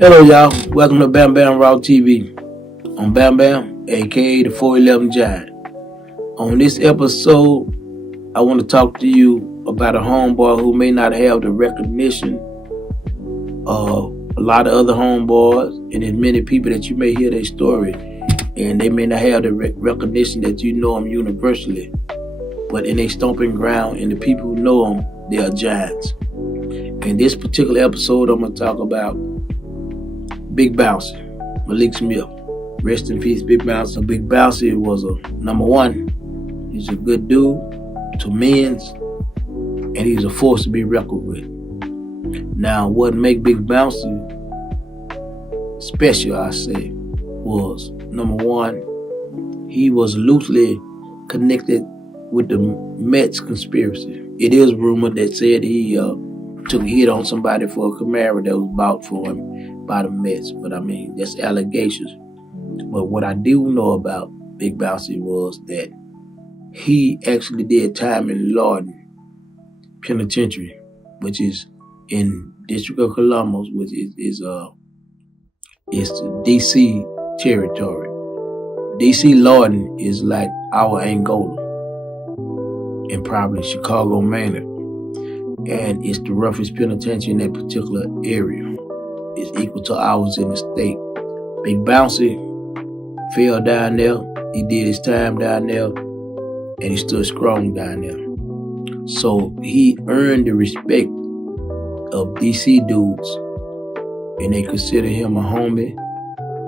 Hello, y'all. Welcome to Bam Bam Raw TV. I'm Bam Bam, aka the 411 Giant. On this episode, I want to talk to you about a homeboy who may not have the recognition of a lot of other homeboys, and there's many people that you may hear their story, and they may not have the recognition that you know them universally, but in their stomping ground, and the people who know them, they are giants. In this particular episode, I'm going to talk about Big Bouncy, Malik Smith. Rest in peace, Big Bouncy. Big Bouncy was a number one. He's a good dude to men's, and he's a force to be reckoned with. Now, what made Big Bouncy special, I say, was number one, he was loosely connected with the Mets conspiracy. It is rumored that said he took a hit on somebody for a Camaro that was bought for him by the Mets, but I mean, that's allegations. But what I do know about Big Bouncy was that he actually did time in Lawton Penitentiary, which is in District of Columbus, which is the DC territory. DC Lawton is like our Angola and probably Chicago, Maynard, and it's the roughest penitentiary in that particular area. Is equal to ours in the state. Big Bouncy fell down there. He did his time down there, and he stood strong down there. So he earned the respect of DC dudes, and they consider him a homie,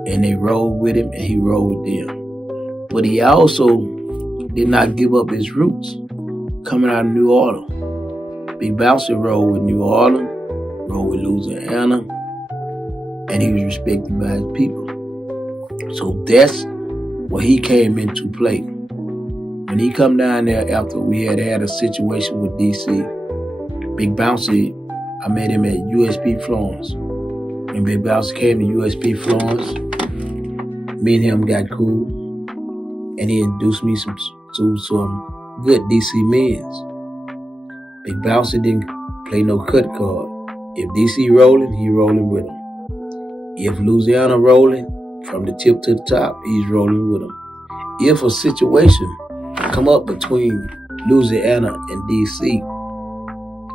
and they rode with him, and he rode with them. But he also did not give up his roots coming out of New Orleans. Big Bouncy rode with New Orleans, rode with Louisiana, and he was respected by his people. So that's where he came into play. When he come down there after we had a situation with DC, Big Bouncy, I met him at USP Florence. When Big Bouncy came to USP Florence, me and him got cool, and he introduced me to some good DC men's. Big Bouncy didn't play no cut card. If DC rolling, he rolling with him. If Louisiana rolling, from the tip to the top, he's rolling with them. If a situation come up between Louisiana and DC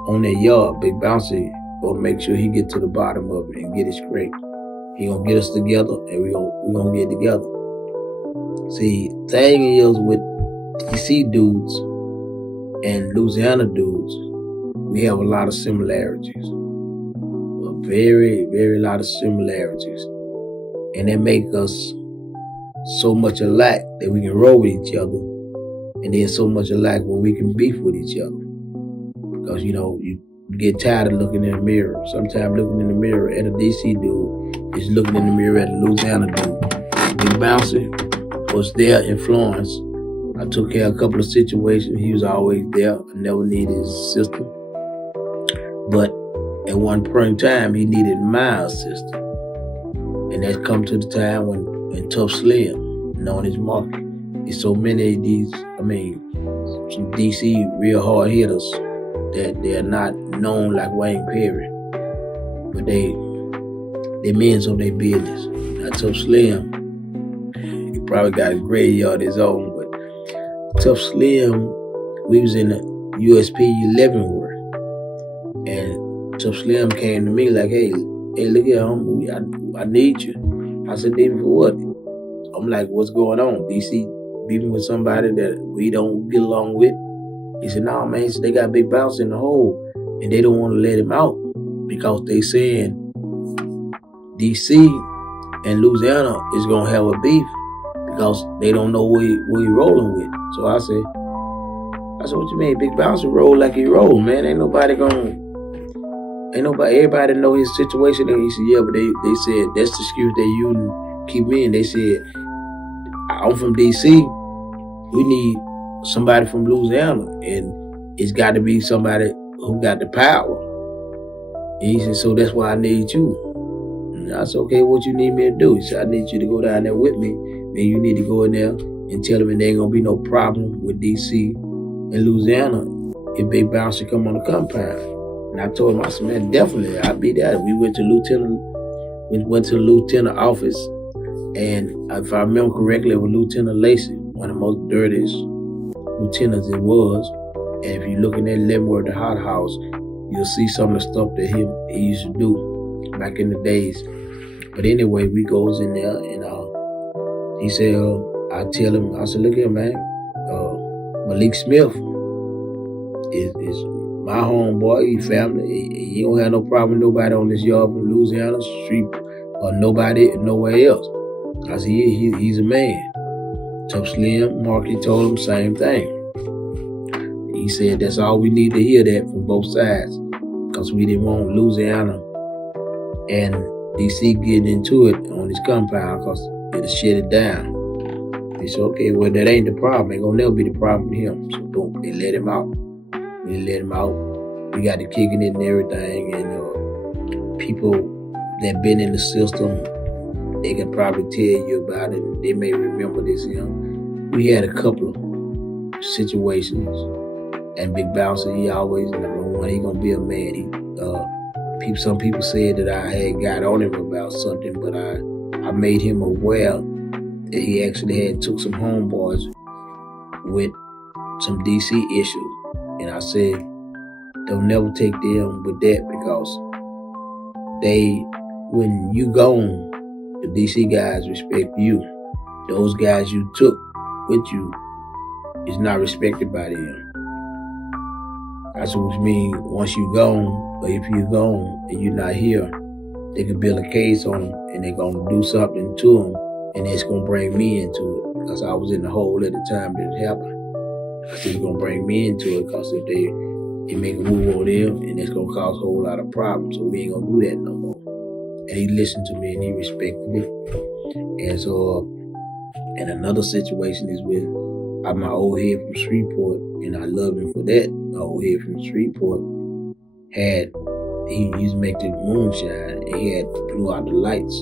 on their yard, Big Bouncy gonna make sure he get to the bottom of it and get it straight. He gonna get us together, and we gonna get together. See, thing is with DC dudes and Louisiana dudes, we have a lot of similarities. Very, very lot of similarities. And they make us so much alike that we can roll with each other. And then so much alike when we can beef with each other. Because, you get tired of looking in the mirror. Sometimes looking in the mirror at a DC dude is looking in the mirror at a Louisiana dude. Big Bouncy was there in Florence. I took care of a couple of situations. He was always there. I never needed his assistance. But at one point in time, he needed my assistance. And that's come to the time when Tough Slim, known as Market. There's so many of these, some DC real hard hitters that they're not known like Wayne Perry. But they men's on their business. Now Tough Slim, he probably got a graveyard of his own, but Tough Slim, we was in the USP 11 work. And Tough Slim came to me like, hey, look here, homie, I need you. I said, need me for what? I'm like, what's going on? DC beefing with somebody that we don't get along with? He said, no, man, so they got Big Bouncy in the hole, and they don't want to let him out because they saying DC and Louisiana is going to have a beef because they don't know who he rolling with. So I said, what you mean? Big Bouncy roll like he roll, man. Everybody know his situation. And he said, yeah, but they said that's the excuse they use to keep me in. They said, I'm from DC. We need somebody from Louisiana. And it's got to be somebody who got the power. And he said, so that's why I need you. And I said, okay, what you need me to do? He said, I need you to go down there with me. Then you need to go in there and tell them there ain't going to be no problem with DC and Louisiana if Big Bouncy come on the compound. And I told him, I said, man, definitely, I'll be there. We went to We went to the lieutenant office, and if I remember correctly, it was Lieutenant Lacey, one of the most dirtiest lieutenants it was. And if you look in that Leavenworth, the hot house, you'll see some of the stuff that he used to do back in the days. But anyway, we goes in there, and he said, I tell him, I said, look here, man, Malik Smith is my homeboy, he family. He don't have no problem with nobody on this yard from Louisiana street or nobody nowhere else. I said, he's a man. Tough Slim, Marky told him same thing. He said that's all we need to hear that from both sides, because we didn't want Louisiana and DC getting into it on this compound, because it'll shut it down. They said, okay, well, that ain't the problem. Ain't gonna never be the problem with him. So boom, they let him out. They let him out. We got to kicking it and everything, and people that been in the system, they can probably tell you about it. They may remember this. We had a couple of situations, and Big Bouncy, he always number one. He gonna be a man. Some people said that I had got on him about something, but I made him aware that he actually had took some homeboys with some DC issues, and I said, don't never take them with that, because when you gone, the DC guys respect you. Those guys you took with you is not respected by them. That's what it means. Once you gone, or if you're gone and you're not here, they can build a case on them, and they're gonna do something to them, and it's gonna bring me into it, because I was in the hole at the time that it happened. I said it's gonna bring me into it, because if they make a move on them, and it's gonna cause a whole lot of problems. So we ain't gonna do that no more. And he listened to me, and he respected it. And so, and another situation is with my old head from Shreveport, and I love him for that. My old head from Shreveport he used to make the moonshine, and he had blew out the lights.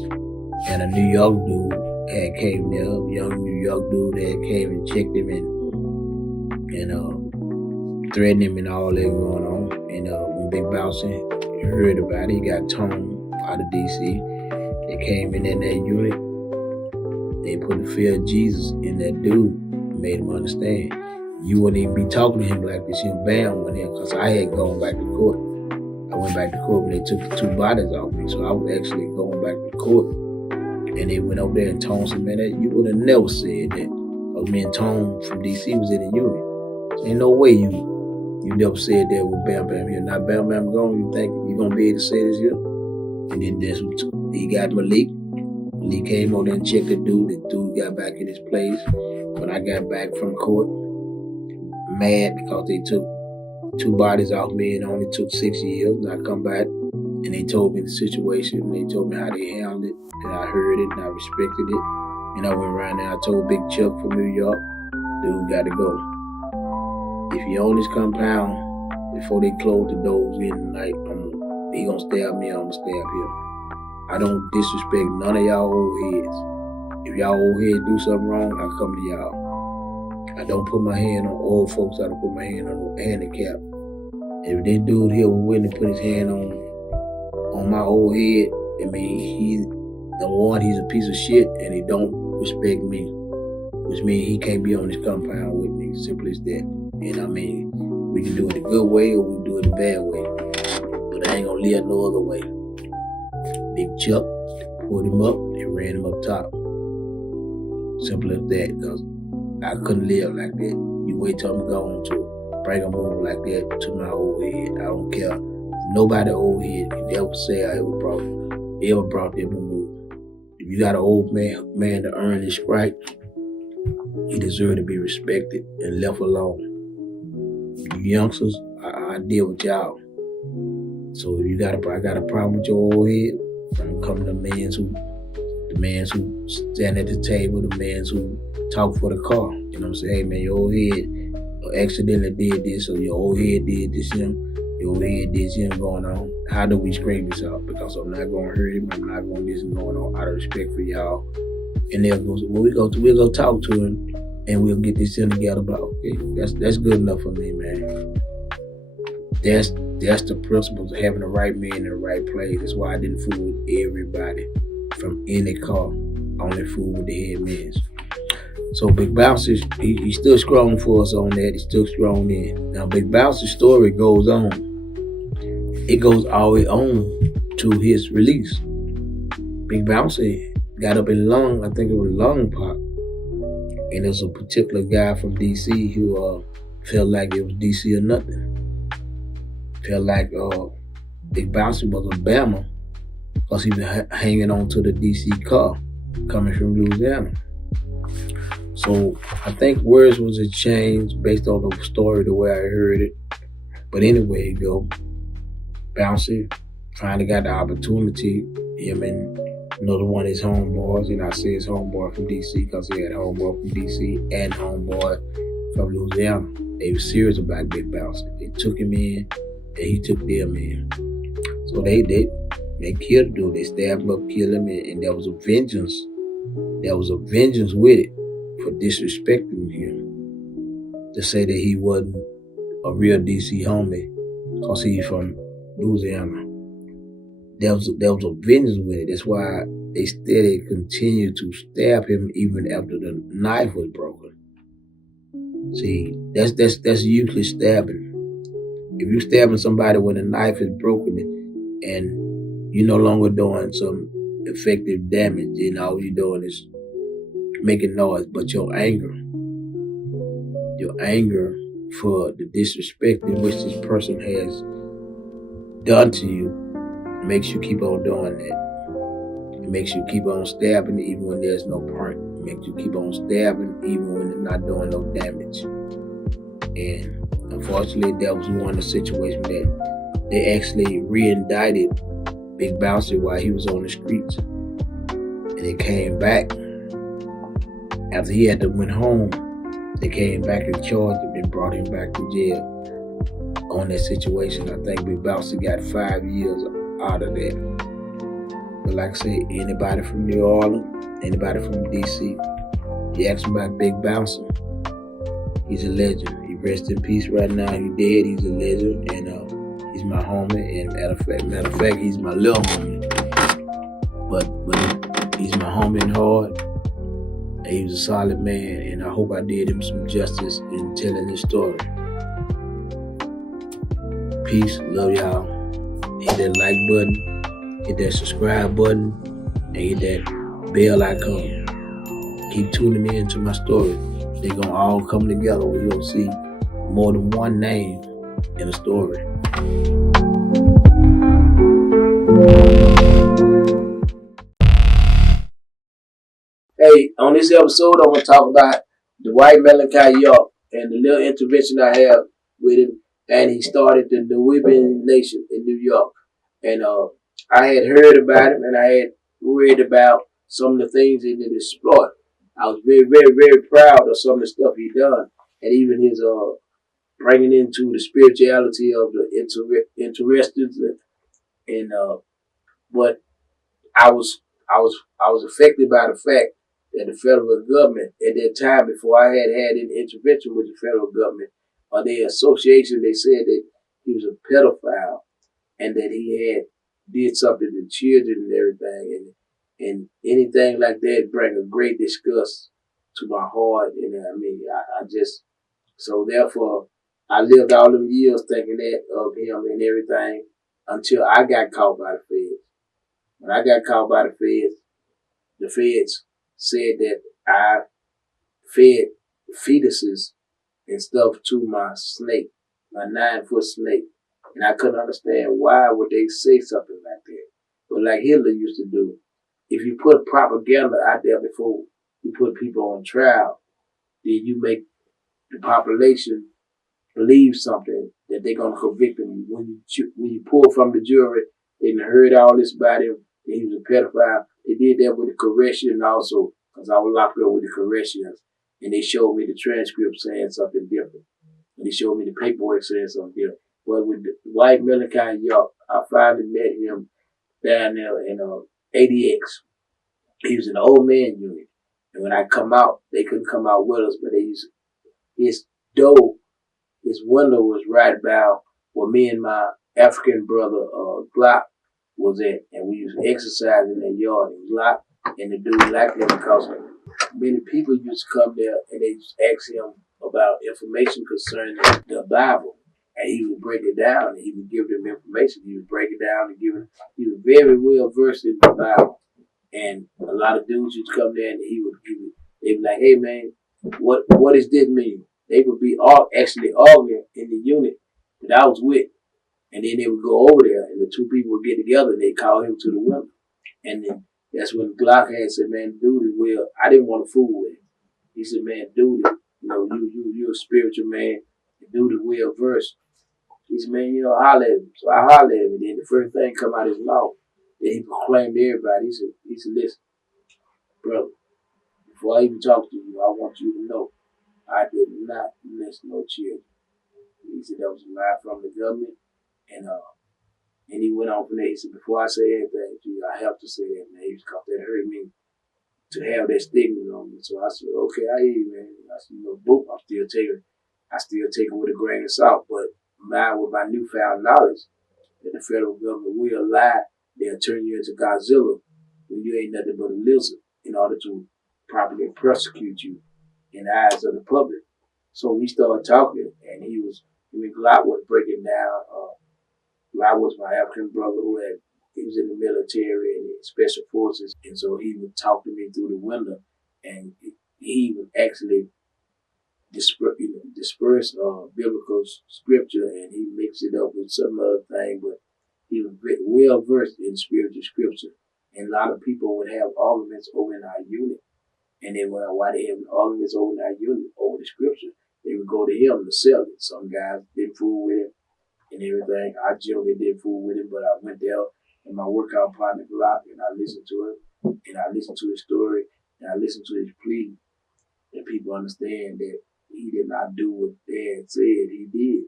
And a New York dude had came there, a young New York dude that came and checked him and threatened him and all that going on. And when Big Bouncy heard about it, he got towed out of DC. They came in that unit. They put the fear of Jesus in that dude, made him understand. You wouldn't even be talking to him like this. Him bam with him, because I had gone back to court. I went back to court when they took the 2 bodies off me. So I was actually going back to court. And they went over there and told him, man, you would have never said that. Because me and Tone from DC was in the unit. So ain't no way you never said that with Bam Bam here. Now Bam Bam gone, you think you're going to be able to say this here? And then that's what he got Malik. Malik came over there and checked the dude. The dude got back in his place. When I got back from court, mad because they took 2 bodies off me and only took 6 years. And I come back and they told me the situation, and they told me how they handled it, and I heard it and I respected it. And I went around there, I told Big Chuck from New York, dude got to go. If you own this compound, before they close the doors in the night, he gonna stab me, I'm gonna stab him. I don't disrespect none of y'all old heads. If y'all old heads do something wrong, I come to y'all. I don't put my hand on old folks, I don't put my hand on no handicap. If this dude here was willing to put his hand on my old head, I mean, he's a piece of shit, and he don't respect me, which means he can't be on this compound with me. Simple as that. And I mean, we can do it the good way or we can do it the bad way, but I ain't gonna live no other way. Big Chuck pulled him up and ran him up top. Simple as that, because I couldn't live like that. You wait till I'm gone to bring a move like that to my old head. I don't care. Nobody old head can ever say I ever brought them a move. If you got an old man to earn his right, he deserves to be respected and left alone. You youngsters, I deal with y'all. So if I got a problem with your old head, I'm coming to the mans who stand at the table, the mans who talk for the car. You know what I'm saying? Hey man, your old head accidentally did this, or your old head did this, your old head did this going on. How do we scrape this out? Because I'm not gonna hurt him, I'm not gonna this going on out of respect for y'all. And they'll go, well, we'll go talk to him and we'll get this in together. But okay, that's good enough for me, man. That's That's the principles of having the right man in the right place. That's why I didn't fool with everybody from any car. I only fool with the head men. So Big Bouncy, he's still strong for us on that. He's still strong in. Now Big Bouncy's story goes on. It goes all the way on to his release. Big Bouncy got up in lung, I think it was lung pop. And there's a particular guy from DC who felt like it was DC or nothing. Felt like Big Bouncy was a Bama because he was hanging on to the DC car coming from Louisiana. So I think words was exchanged based on the story, the way I heard it. But anyway, Bouncy finally got the opportunity. Him and another one of his homeboys, and I say his homeboy from DC because he had a homeboy from DC and homeboy from Louisiana. They were serious about Big Bouncy. They took him in, and he took them in. So they killed the dude. They stabbed him up, killed him, and there was a vengeance. There was a vengeance with it for disrespecting him. To say that he wasn't a real DC homie because he's from Louisiana. There was a vengeance with it. That's why they steadily continued to stab him even after the knife was broken. See, that's usually stabbing. If you're stabbing somebody when the knife is broken and you're no longer doing some effective damage, then all you're doing is making noise, but your anger for the disrespect in which this person has done to you makes you keep on doing that. It makes you keep on stabbing even when there's no point. It makes you keep on stabbing even when they're not doing no damage. And unfortunately, that was one of the situations that they actually re-indicted Big Bouncy while he was on the streets. And they came back. After he had to went home, they came back and charged him and brought him back to jail on that situation. I think Big Bouncy got 5 years out of that. But like I said, anybody from New Orleans, anybody from DC, you ask him about Big Bouncy, he's a legend. He rests in peace right now. He's dead. He's a legend, and he's my homie. And matter of fact, he's my little homie. But he's my homie in heart. He was a solid man, and I hope I did him some justice in telling his story. Peace, love y'all. Hit that like button, hit that subscribe button, and hit that bell icon. Keep tuning in to my story. They're gonna all come together where you'll see more than one name in a story. Hey, on this episode, I'm going to talk about Dwight, Malik, and the little intervention I have with him. And he started the Nubian Nation in New York. And I had heard about him, and I had read about some of the things he did exploit. I was very, very, very proud of some of the stuff he done. And even his bringing into the spirituality of the interested. But I was affected by the fact that the federal government at that time, before I had an intervention with the federal government or their association, they said that he was a pedophile and that he had did something to children and everything, and anything like that bring a great disgust to my heart. And I just, so therefore I lived all them years thinking that of him and everything until I got caught by the feds. When I got caught by the feds said that I fed fetuses and stuff to my snake, my 9-foot snake. And I couldn't understand why would they say something like that. But like Hitler used to do, if you put propaganda out there before you put people on trial, then you make the population believe something that they're going to convict them. When you pull from the jury, they heard all this about him, that he was a pedophile. They did that with the correction also, because I was locked up with the corrections, and they showed me the transcript saying something different. And they showed me the paperwork saying something different. But with the Dwight, Malik, I finally met him down there in ADX. He was in the old man unit. And when I come out, they couldn't come out with us, but his window was right about where me and my African brother Glock was at, and we used to exercise in that yard. And Glock and the dude liked that because many people used to come there and they just ask him about information concerning the Bible. And he would break it down and he would give them information. He would break it down and give it. He was very well versed in the Bible. And a lot of dudes used to come there and they'd be like, hey man, what does this mean? They would be actually arguing in the unit that I was with. And then they would go over there and the two people would get together and they'd call him to the window. And then that's when Glock had said, man, dude is well, I didn't want to fool with him. He said, man, dude, you're a spiritual man. The dude is well versed. He said, man, holler at him. So I hollered at him, and then the first thing come out of his mouth, that he proclaimed to everybody. He said, listen, brother, before I even talk to you, I want you to know, I did not miss no children. He said that was a lie from the government, and he went on from there. He said, before I say anything to you, I have to say that, man, because that hurt me to have that stigma on me. So I said, okay, I hear you, man. I said, boom, I still take it with a grain of salt, but with my newfound knowledge that the federal government will lie, they'll turn you into Godzilla when you ain't nothing but a lizard in order to properly prosecute you in the eyes of the public. So we started talking, and Glock was breaking down. Glock was my African brother he was in the military and in special forces, and so he would talk to me through the window, and he would actually disperse biblical scripture, and he mixed it up with some other thing, but he was well versed in spiritual scripture. And a lot of people would have arguments over in our unit, and then why they have arguments over in our unit over the scripture, they would go to him to sell it. Some guys didn't fool with him and everything. I generally didn't fool with him, but I went there and my workout partner Glock, and I listened to him, and I listened to his story, and I listened to his plea, and people understand that he did not do what Dad said he did.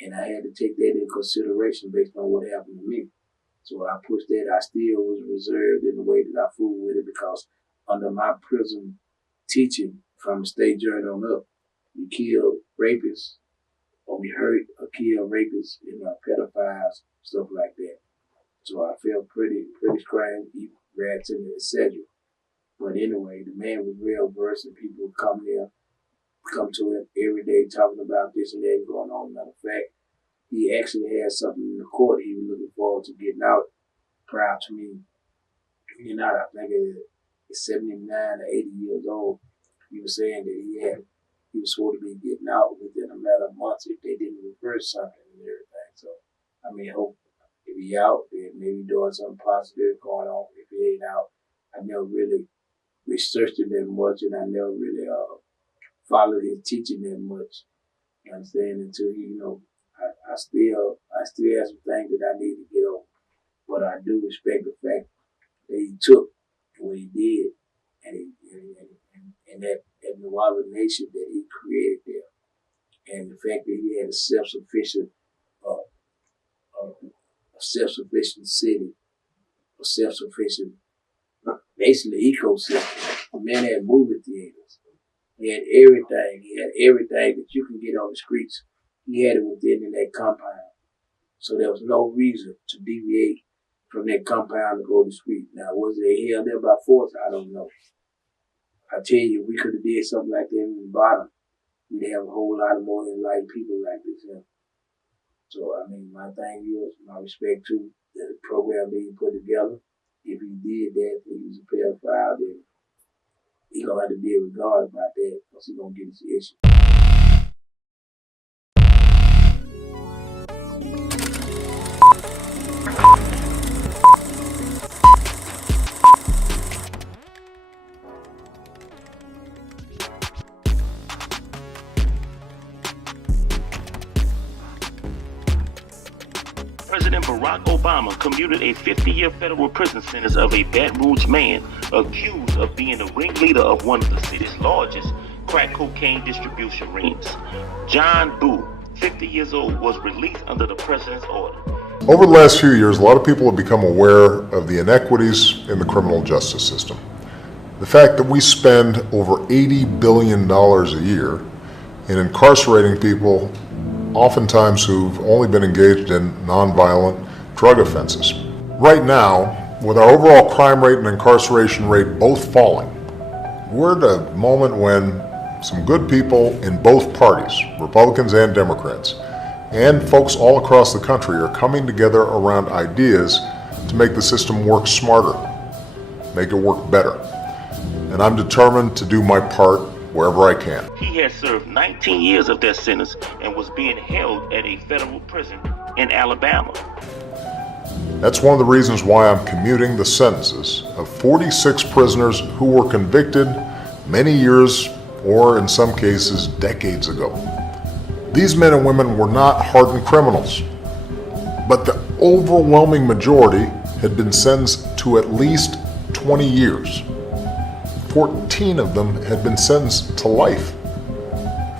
And I had to take that into consideration based on what happened to me. So I pushed that. I still was reserved in the way that I fooled with it, because under my prison teaching from the state journal on up, we kill rapists, or we hurt or kill rapists, pedophiles, stuff like that. So I felt pretty strange, even rats in it, etc. But anyway, the man was real versed, and people would come to him every day talking about this and that going on. Matter of fact, he actually had something in the court he was looking forward to getting out prior to me getting out. I think it's 79 or 80 years old. He was saying that he was supposed to be getting out within a matter of months if they didn't reverse something and everything. So, hope if he out, then maybe doing something positive going on. If he ain't out, I never really researched him that much, and I never really followed his teaching that much. You understand? Until I still have some things that I need to get over. But I do respect the fact that he took what he did, and that Nuwala nation that he created there, and the fact that he had a self-sufficient city, a self-sufficient, basically ecosystem. The man had movie theaters. He had everything. He had everything that you can get on the streets. He had it within that compound. So there was no reason to deviate from that compound to go to the street. Now, was they held there by force? I don't know. I tell you, we could have did something like that in the bottom. We'd have a whole lot of more enlightened people like this. So, my thing is, my respect to the program being put together. If he did that, if he was a pedophile, then he's going to have to deal with God about that, because he's going to get his issue. President Barack Obama commuted a 50-year federal prison sentence of a Baton Rouge man accused of being the ringleader of one of the city's largest crack cocaine distribution rings. John Boo, 50 years old, was released under the president's order. Over the last few years, a lot of people have become aware of the inequities in the criminal justice system. The fact that we spend over $80 billion a year in incarcerating people oftentimes who've only been engaged in nonviolent drug offenses. Right now, with our overall crime rate and incarceration rate both falling, we're at a moment when some good people in both parties, Republicans and Democrats, and folks all across the country are coming together around ideas to make the system work smarter, make it work better. And I'm determined to do my part wherever I can. He had served 19 years of that sentence and was being held at a federal prison in Alabama. That's one of the reasons why I'm commuting the sentences of 46 prisoners who were convicted many years, or in some cases, decades ago. These men and women were not hardened criminals, but the overwhelming majority had been sentenced to at least 20 years. 14 of them had been sentenced to life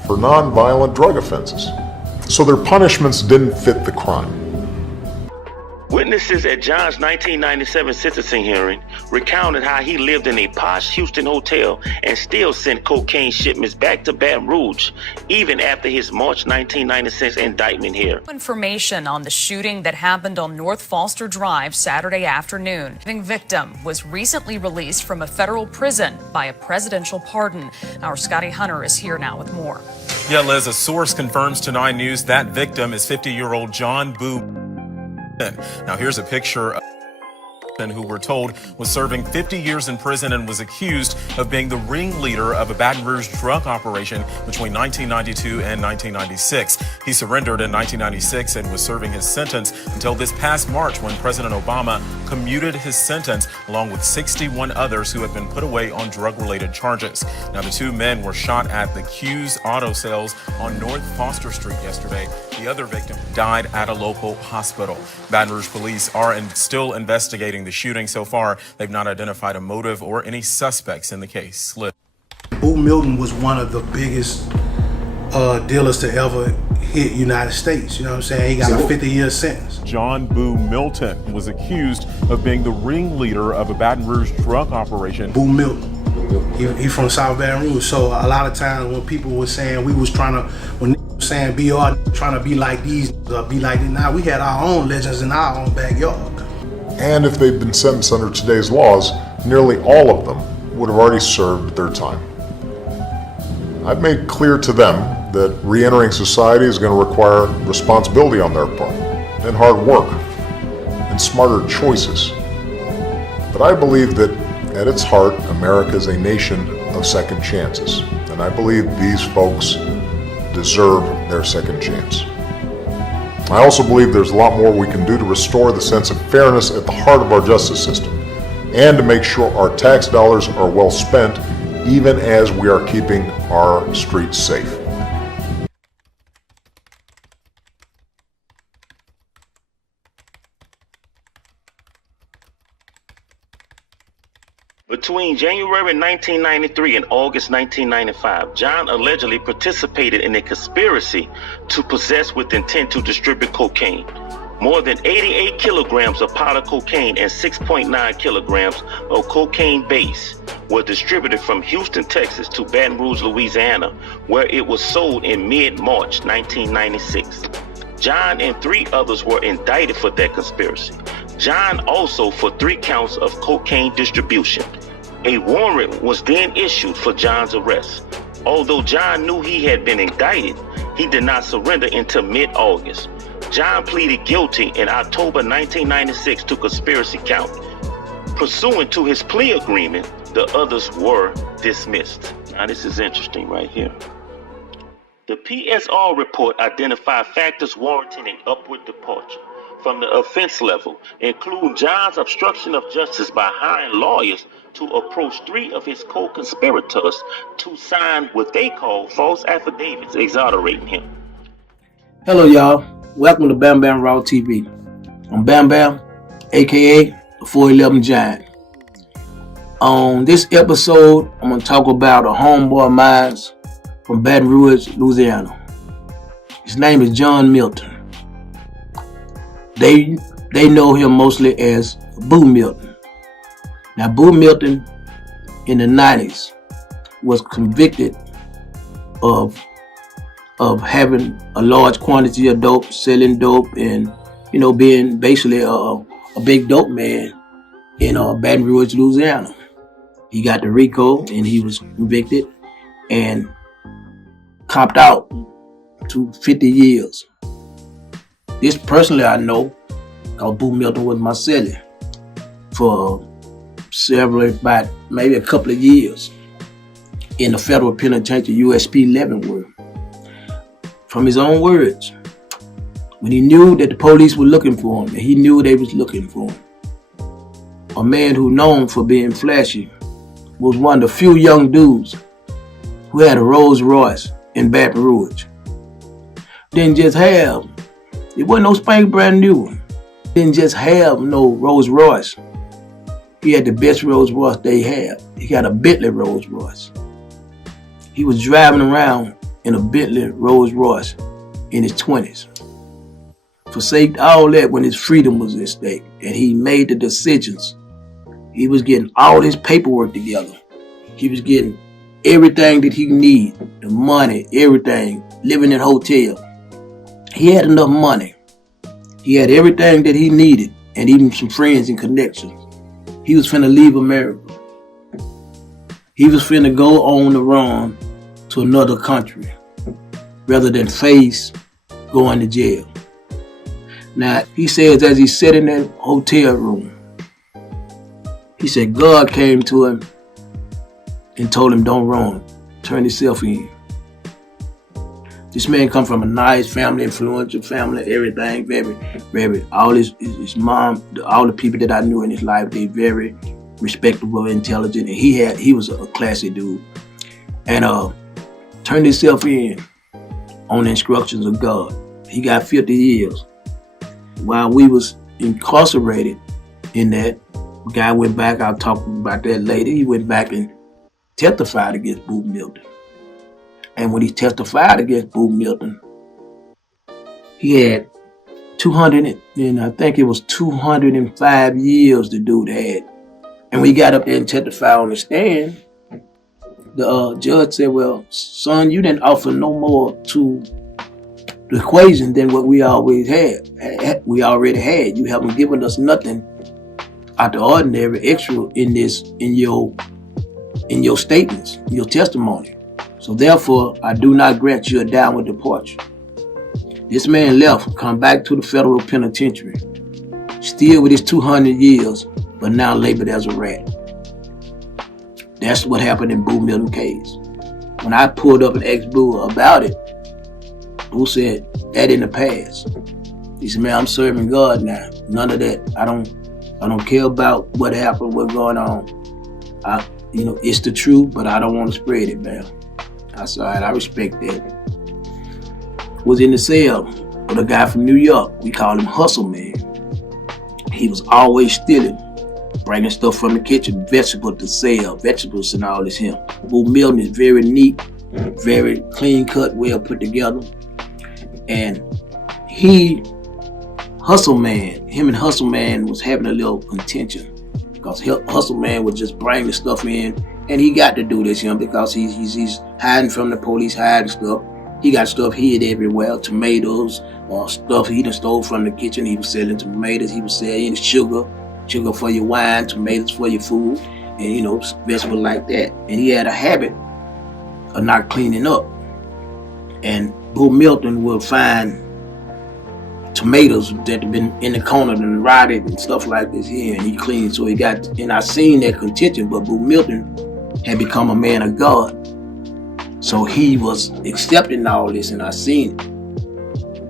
for nonviolent drug offenses. So their punishments didn't fit the crime. Witnesses at John's 1997 sentencing hearing recounted how he lived in a posh Houston hotel and still sent cocaine shipments back to Baton Rouge, even after his March 1996 indictment here. Information on the shooting that happened on North Foster Drive Saturday afternoon. The victim was recently released from a federal prison by a presidential pardon. Our Scotty Hunter is here now with more. Yeah, Liz, a source confirms to 9 News that victim is 50-year-old John Boo Milton. Now here's a picture of who we're told was serving 50 years in prison and was accused of being the ringleader of a Baton Rouge drug operation between 1992 and 1996. He surrendered in 1996 and was serving his sentence until this past March when President Obama commuted his sentence along with 61 others who had been put away on drug-related charges. Now the 2 men were shot at the Q's Auto Sales on North Foster Street yesterday. The other victim died at a local hospital. Baton Rouge police are still investigating the shooting. So far, they've not identified a motive or any suspects in the case. Boo Milton was one of the biggest dealers to ever hit United States. You know what I'm saying? He got a 50-year sentence. John Boo Milton was accused of being the ringleader of a Baton Rouge drug operation. Boo Milton. He from South Baton Rouge. So a lot of times when people were saying we was trying to, when saying BR trying to be like these, be like this, now we had our own legends in our own backyard. And if they'd been sentenced under today's laws, nearly all of them would have already served their time. I've made clear to them that re-entering society is going to require responsibility on their part, and hard work, and smarter choices. But I believe that at its heart, America is a nation of second chances, and I believe these folks deserve their second chance. I also believe there's a lot more we can do to restore the sense of fairness at the heart of our justice system, and to make sure our tax dollars are well spent, even as we are keeping our streets safe. Between January 1993 and August 1995, John allegedly participated in a conspiracy to possess with intent to distribute cocaine. More than 88 kilograms of powder cocaine and 6.9 kilograms of cocaine base were distributed from Houston, Texas to Baton Rouge, Louisiana, where it was sold in mid-March 1996. John and 3 others were indicted for that conspiracy. John also for 3 counts of cocaine distribution. A warrant was then issued for John's arrest. Although John knew he had been indicted, he did not surrender until mid-August. John pleaded guilty in October 1996 to conspiracy count. Pursuant to his plea agreement, the others were dismissed. Now this is interesting right here. The PSR report identified factors warranting an upward departure from the offense level, including John's obstruction of justice by hiring lawyers to approach 3 of his co-conspirators to sign what they call false affidavits exonerating him. Hello, y'all. Welcome to Bam Bam Raw TV. I'm Bam Bam, aka the 411 Giant. On this episode, I'm going to talk about a homeboy of mine from Baton Rouge, Louisiana. His name is John Milton. They know him mostly as Boo Milton. Now, Boo Milton in the 90s was convicted of of having a large quantity of dope, selling dope, and being basically a big dope man in Baton Rouge, Louisiana. He got the RICO and he was convicted and copped out to 50 years. This personally I know, because Boo Milton was my cellie for about maybe a couple of years in the federal penitentiary, USP 11 world. From his own words, when he knew that the police were looking for him, and he knew they was looking for him, a man who known for being flashy was one of the few young dudes who had a Rolls Royce in Baton Rouge. Didn't just have, it wasn't no spank brand new one. Didn't just have no Rolls Royce. He had the best Rolls Royce they had. He got a Bentley Rolls Royce. He was driving around in a Bentley Rolls Royce in his 20s. Forsaked all that when his freedom was at stake, and he made the decisions. He was getting all his paperwork together. He was getting everything that he needed, the money, everything, living in a hotel. He had enough money. He had everything that he needed, and even some friends and connections. He was finna leave America. He was finna go on the run to another country rather than face going to jail. Now, he says as he sat in that hotel room, he said God came to him and told him, don't run, turn yourself in. This man come from a nice family, influential family, everything, very, all his mom, all the people that I knew in his life, they very respectable, intelligent, and he was a classy dude. And turned himself in on the instructions of God. He got 50 years. While we was incarcerated in that, guy went back, I'll talk about that later, he went back and testified against Boo Milton. And when he testified against Boo Milton, he had 205 years the dude had. And when he got up there and testified on the stand, the judge said, well, son, you didn't offer no more to the equation than what we always had. We already had. You haven't given us nothing out the ordinary extra in your statements, your testimony. So therefore, I do not grant you a downward departure. This man left, come back to the federal penitentiary, still with his 200 years, but now labeled as a rat. That's what happened in Boo Milton case. When I pulled up and asked Boo about it, Boo said, that in the past. He said, man, I'm serving God now. None of that. I don't care about what happened, what's going on. It's the truth, but I don't want to spread it, man. I said, all right, I respect that. Was in the cell with a guy from New York. We call him Hustle Man. He was always stealing, bringing stuff from the kitchen, vegetables to sell, vegetables and all this him. Boo Milton is very neat, very clean cut, well put together. And him and Hustle Man was having a little contention because Hustle Man would just bring the stuff in, and he got to do this, because he's hiding from the police, hiding stuff. He got stuff hid everywhere, tomatoes or stuff he done stole from the kitchen. He was selling tomatoes, he was selling sugar for your wine, tomatoes for your food, and vegetables like that. And he had a habit of not cleaning up. And Boo Milton will find tomatoes that have been in the corner and rotted and stuff like this here, and he cleaned. So he got, and I seen that contention, but Boo Milton had become a man of God. So he was accepting all this, and I seen it.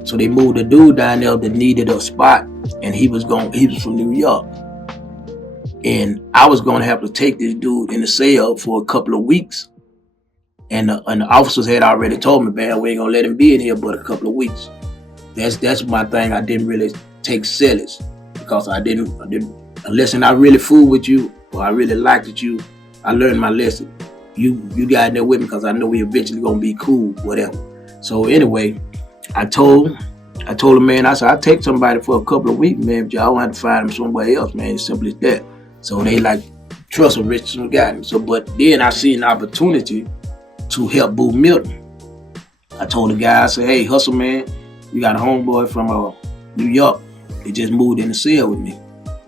So they moved a dude down there that needed a spot, and he was from New York. And I was gonna have to take this dude in the cell for a couple of weeks. And the officers had already told me, man, we ain't gonna let him be in here but a couple of weeks. That's my thing. I didn't really take cellies because I didn't unless I really fool with you or I really liked you, I learned my lesson. You got in there with me because I know we eventually gonna be cool, whatever. So anyway, I told the man, I said, I'll take somebody for a couple of weeks, man, but y'all want to find him somewhere else, man. It's simple as that. So they trust a Richardson got him. So, but then I see an opportunity to help Boo Milton. I told the guy, I said, hey, hustle man, we got a homeboy from New York. He just moved in the cell with me.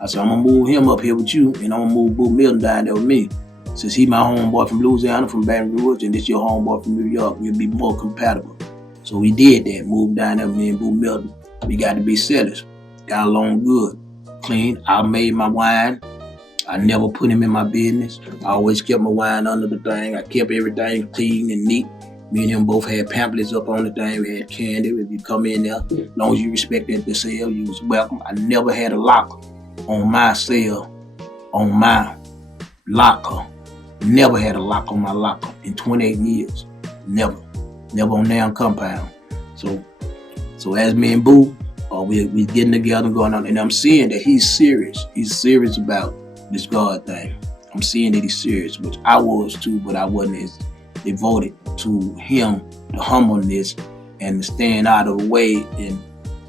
I said, I'm gonna move him up here with you, and I'm gonna move Boo Milton down there with me. Since he my homeboy from Louisiana, from Baton Rouge, and this your homeboy from New York, we'll be more compatible. So we did that, moved down there with me and Boo Milton. We got to be sellers. Got along good, clean. I made my wine. I never put him in my business. I always kept my wine under the thing. I kept everything clean and neat. Me and him both had pamphlets up on the thing. We had candy. If you come in there, as long as you respected the sale, you was welcome. I never had a locker on my sale, on my locker. Never had a lock on my locker in 28 years. Never on damn compound. So as me and Boo, we getting together and going on, and I'm seeing that he's serious. He's serious about this God thing. I'm seeing that he's serious, which I was too, but I wasn't as devoted to him, the humbleness and the staying out of the way and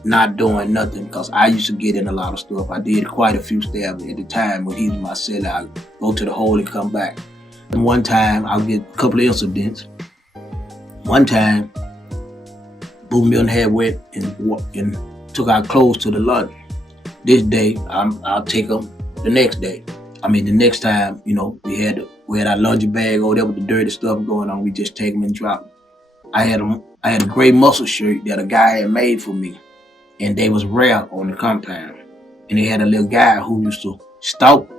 not doing nothing, because I used to get in a lot of stuff. I did quite a few stabs at the time when he was my seller. I'd go to the hole and come back. And one time, I'll get a couple of incidents. One time, Boo Milton had went and took our clothes to the laundry. This day, I'll take them the next day. I mean, the next time, you know, we had our laundry bag or whatever, the dirty stuff going on, we just take them and drop them. I had a gray muscle shirt that a guy had made for me, and they was rare on the compound. And they had a little guy who used to stalk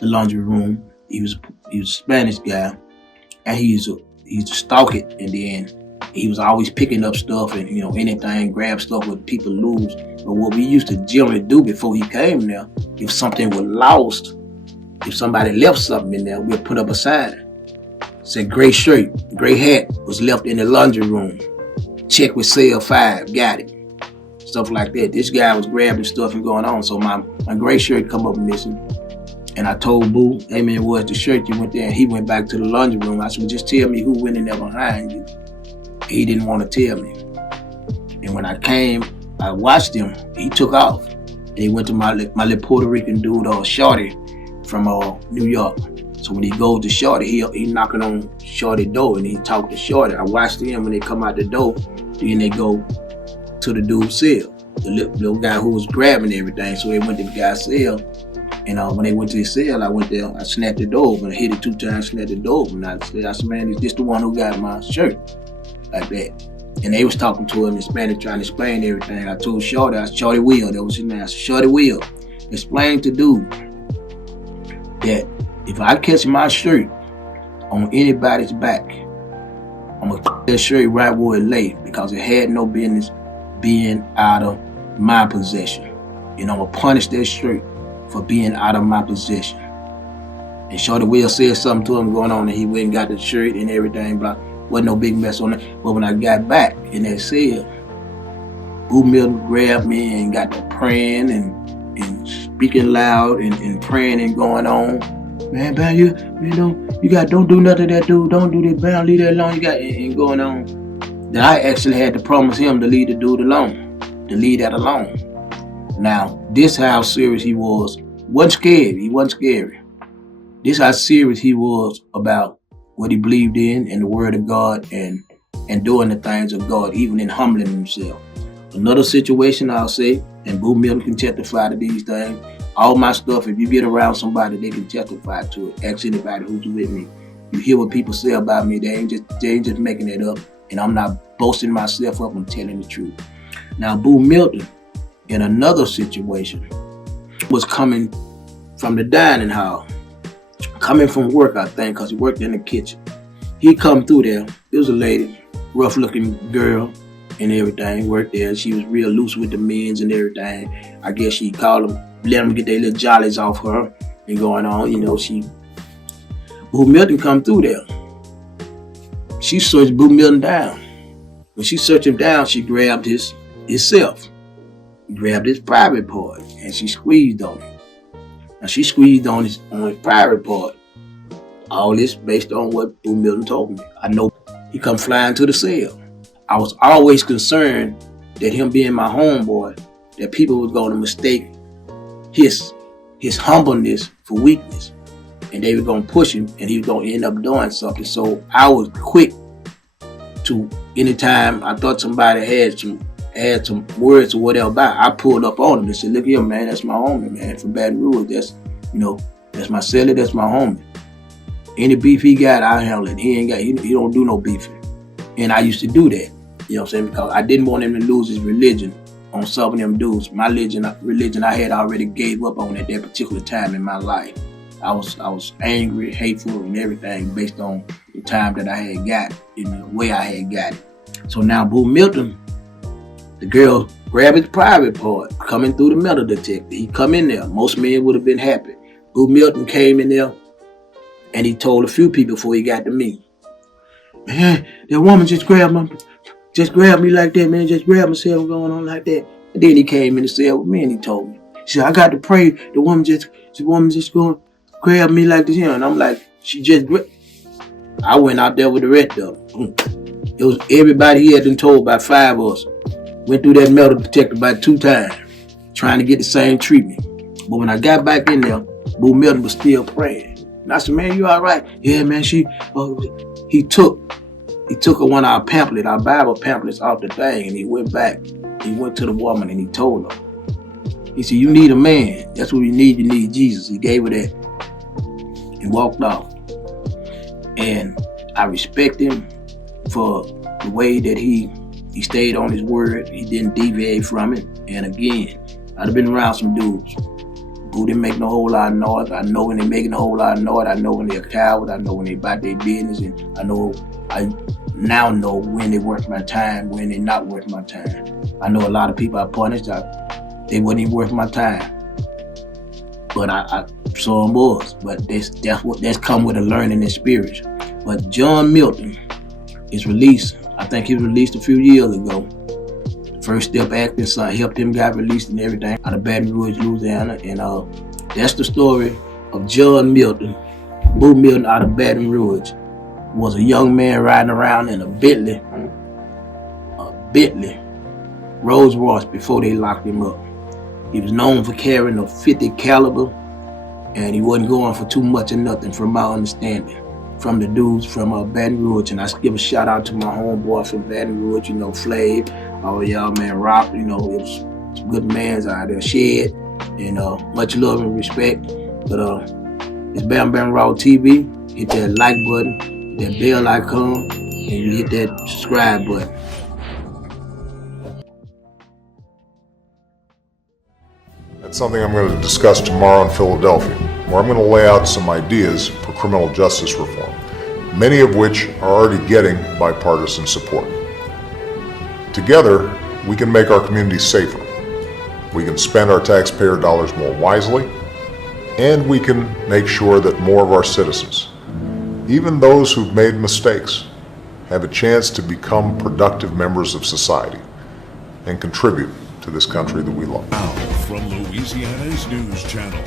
the laundry room. He was a Spanish guy, and he used to stalk it, and then he was always picking up stuff and, you know, anything, grab stuff what people lose. But what we used to generally do before he came there, if something was lost, if somebody left something in there, we'd put up a sign. Said gray shirt, gray hat was left in the laundry room. Check with cell 5, got it. Stuff like that. This guy was grabbing stuff and going on, so my gray shirt come up missing. And I told Boo, hey man, where's the shirt you went there? And he went back to the laundry room. I said, well, just tell me who went in there behind you. He didn't want to tell me. And when I came, I watched him. He took off. And he went to my little Puerto Rican dude, Shorty, from New York. So when he goes to Shorty, he knocking on Shorty's door and he talked to Shorty. I watched him when they come out the door, then they go to the dude's cell. The little guy who was grabbing everything. So they went to the guy's cell. And when they went to his cell, I went there, I snapped the door open. I hit it 2 times, snapped the door open. I said, man, is this the one who got my shirt? Like that. And they was talking to him in Spanish, trying to explain everything. I told Shorty, Shorty Will, that was his name. I said, Shorty Will, explain to dude that if I catch my shirt on anybody's back, I'm gonna put that shirt right where it lay, because it had no business being out of my possession. And I'm gonna punish that shirt for being out of my possession. And Shorty Will said something to him going on, and he went and got the shirt and everything, blah. Wasn't no big mess on it. But when I got back in that cell, Boo Milton grabbed me and got to praying and speaking loud and praying and going on. Man, don't do nothing to that dude. Don't do this, man. Leave that alone. You got and going on. Then I actually had to promise him to leave the dude alone, to leave that alone. Now, this how serious he was. Wasn't scared. He wasn't scary. This how serious he was about what he believed in and the word of God and doing the things of God, even in humbling himself. Another situation I'll say, and Boo Milton can testify to these things. All my stuff, if you get around somebody, they can testify to it. Ask anybody who's with me. You hear what people say about me, they ain't just making it up. And I'm not boasting myself up, I'm telling the truth. Now, Boo Milton, in another situation, was coming from the dining hall. Coming from work, I think, because he worked in the kitchen. He come through there. There was a lady, rough-looking girl and everything, worked there. She was real loose with the men's and everything. I guess she called them, let them get their little jollies off her and going on. You know, Boo Milton come through there. She searched Boo Milton down. When she searched him down, she grabbed himself, grabbed his private part, and she squeezed on him. Now she squeezed on his private part. All this based on what Boo Milton told me. I know he come flying to the cell. I was always concerned that him being my homeboy, that people was going to mistake his humbleness for weakness. And they were going to push him and he was going to end up doing something. So I was quick to anytime I thought somebody had some words or whatever about it, I pulled up on him and said, look here, man, that's my homie, man, from Baton Rouge. That's, that's my celly, that's my homie. Any beef he got, I handle it. He don't do no beefing. And I used to do that, you know what I'm saying, because I didn't want him to lose his religion on some of them dudes. My religion I had already gave up on at that particular time in my life. I was angry, hateful, and everything based on the time that I had got, the way I had got it. So now Boo Milton, the girl grabbed his private part, coming through the metal detector. He come in there. Most men would have been happy. Boo Milton came in there, and he told a few people before he got to me, man, that woman just grabbed me like that, man. Just grabbed myself going on like that. And then he came in the cell with me and he told me, he said, I got to pray. The woman just going to grab me like this here. And I'm like, she just grabbed. I went out there with the rest of them. It was everybody he had been told, about 5 of us. Went through that metal detector about 2 times, trying to get the same treatment. But when I got back in there, Boo Milton was still praying. And I said, man, you all right? Yeah, man, he took one of our Bible pamphlets off the thing, and he went back. He went to the woman and he told her. He said, you need a man. That's what you need Jesus. He gave her that and walked off. And I respect him for the way that he stayed on his word. He didn't deviate from it. And again, I'd have been around some dudes who didn't make no whole lot of noise. I know when they're making a whole lot of noise. I know when they're a coward. I know when they about their business. And I now know when they're worth my time, when they're not worth my time. I know a lot of people I punished, they wasn't even worth my time. But I saw them was. But that's come with a learning experience. But John Milton is released. I think he was released a few years ago. First Step Acting son helped him got released and everything out of Baton Rouge, Louisiana. And that's the story of John Milton. Boo Milton out of Baton Rouge was a young man riding around in a Bentley Rolls Royce before they locked him up. He was known for carrying a .50 caliber, and he wasn't going for too much of nothing, from my understanding, from the dudes from Baton Rouge. And I give a shout out to my homeboy from Baton Rouge, Flav, all y'all, man, Rock, it was some good mans out there, Shed, and much love and respect. But it's Bam Bam Raw TV. Hit that like button, that bell icon, and you hit that subscribe button. That's something I'm going to discuss tomorrow in Philadelphia, where I'm going to lay out some ideas for criminal justice reform, many of which are already getting bipartisan support. Together, we can make our communities safer. We can spend our taxpayer dollars more wisely, and we can make sure that more of our citizens, even those who've made mistakes, have a chance to become productive members of society and contribute to this country that we love. Now, from Louisiana's news channel,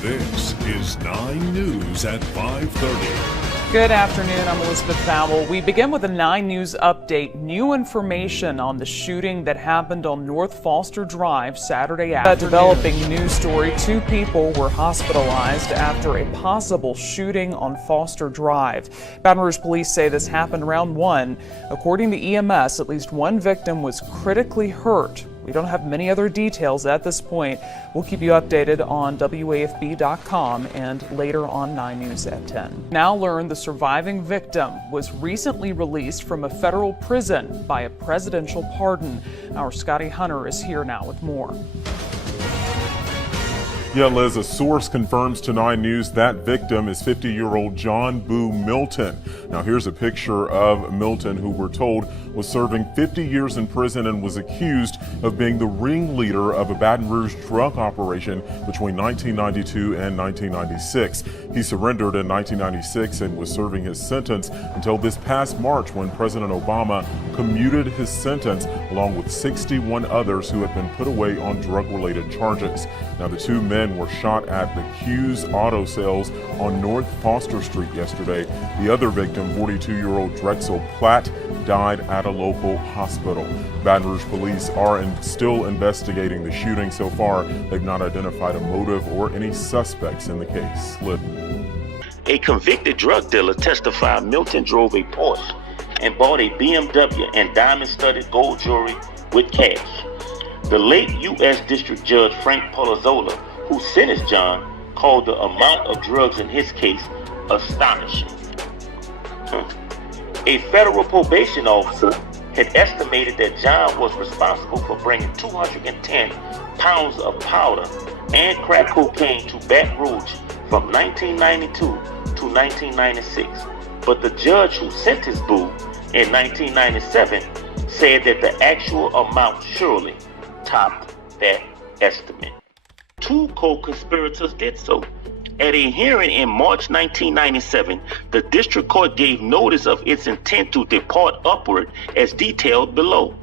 this is 9 News at 5:30. Good afternoon, I'm Elizabeth Fowle. We begin with a 9 News update. New information on the shooting that happened on North Foster Drive Saturday afternoon. A developing news story, 2 people were hospitalized after a possible shooting on Foster Drive. Baton Rouge police say this happened around 1. According to EMS, at least 1 victim was critically hurt. We don't have many other details at this point. We'll keep you updated on WAFB.com and later on 9 News at 10. Now learn the surviving victim was recently released from a federal prison by a presidential pardon. Our Scotty Hunter is here now with more. Yeah, Liz, a source confirms to 9 News that victim is 50-year-old John Boo Milton. Now, here's a picture of Milton, who we're told was serving 50 years in prison and was accused of being the ringleader of a Baton Rouge drug operation between 1992 and 1996. He surrendered in 1996 and was serving his sentence until this past March, when President Obama commuted his sentence along with 61 others who had been put away on drug-related charges. Now, the 2 men were shot at the Hughes Auto Sales on North Foster Street yesterday. The other victim, 42-year-old Drexel Platt, died at a local hospital. Baton Rouge police are still investigating the shooting. So far, they've not identified a motive or any suspects in the case. A convicted drug dealer testified Milton drove a Porsche and bought a BMW and diamond-studded gold jewelry with cash. The late U.S. District Judge Frank Polizzola, who sentenced John, called the amount of drugs in his case astonishing. A federal probation officer had estimated that John was responsible for bringing 210 pounds of powder and crack cocaine to Baton Rouge from 1992 to 1996. But the judge who sentenced Boo in 1997 said that the actual amount surely topped that estimate. Two co-conspirators did so. At a hearing in March 1997, the district court gave notice of its intent to depart upward as detailed below.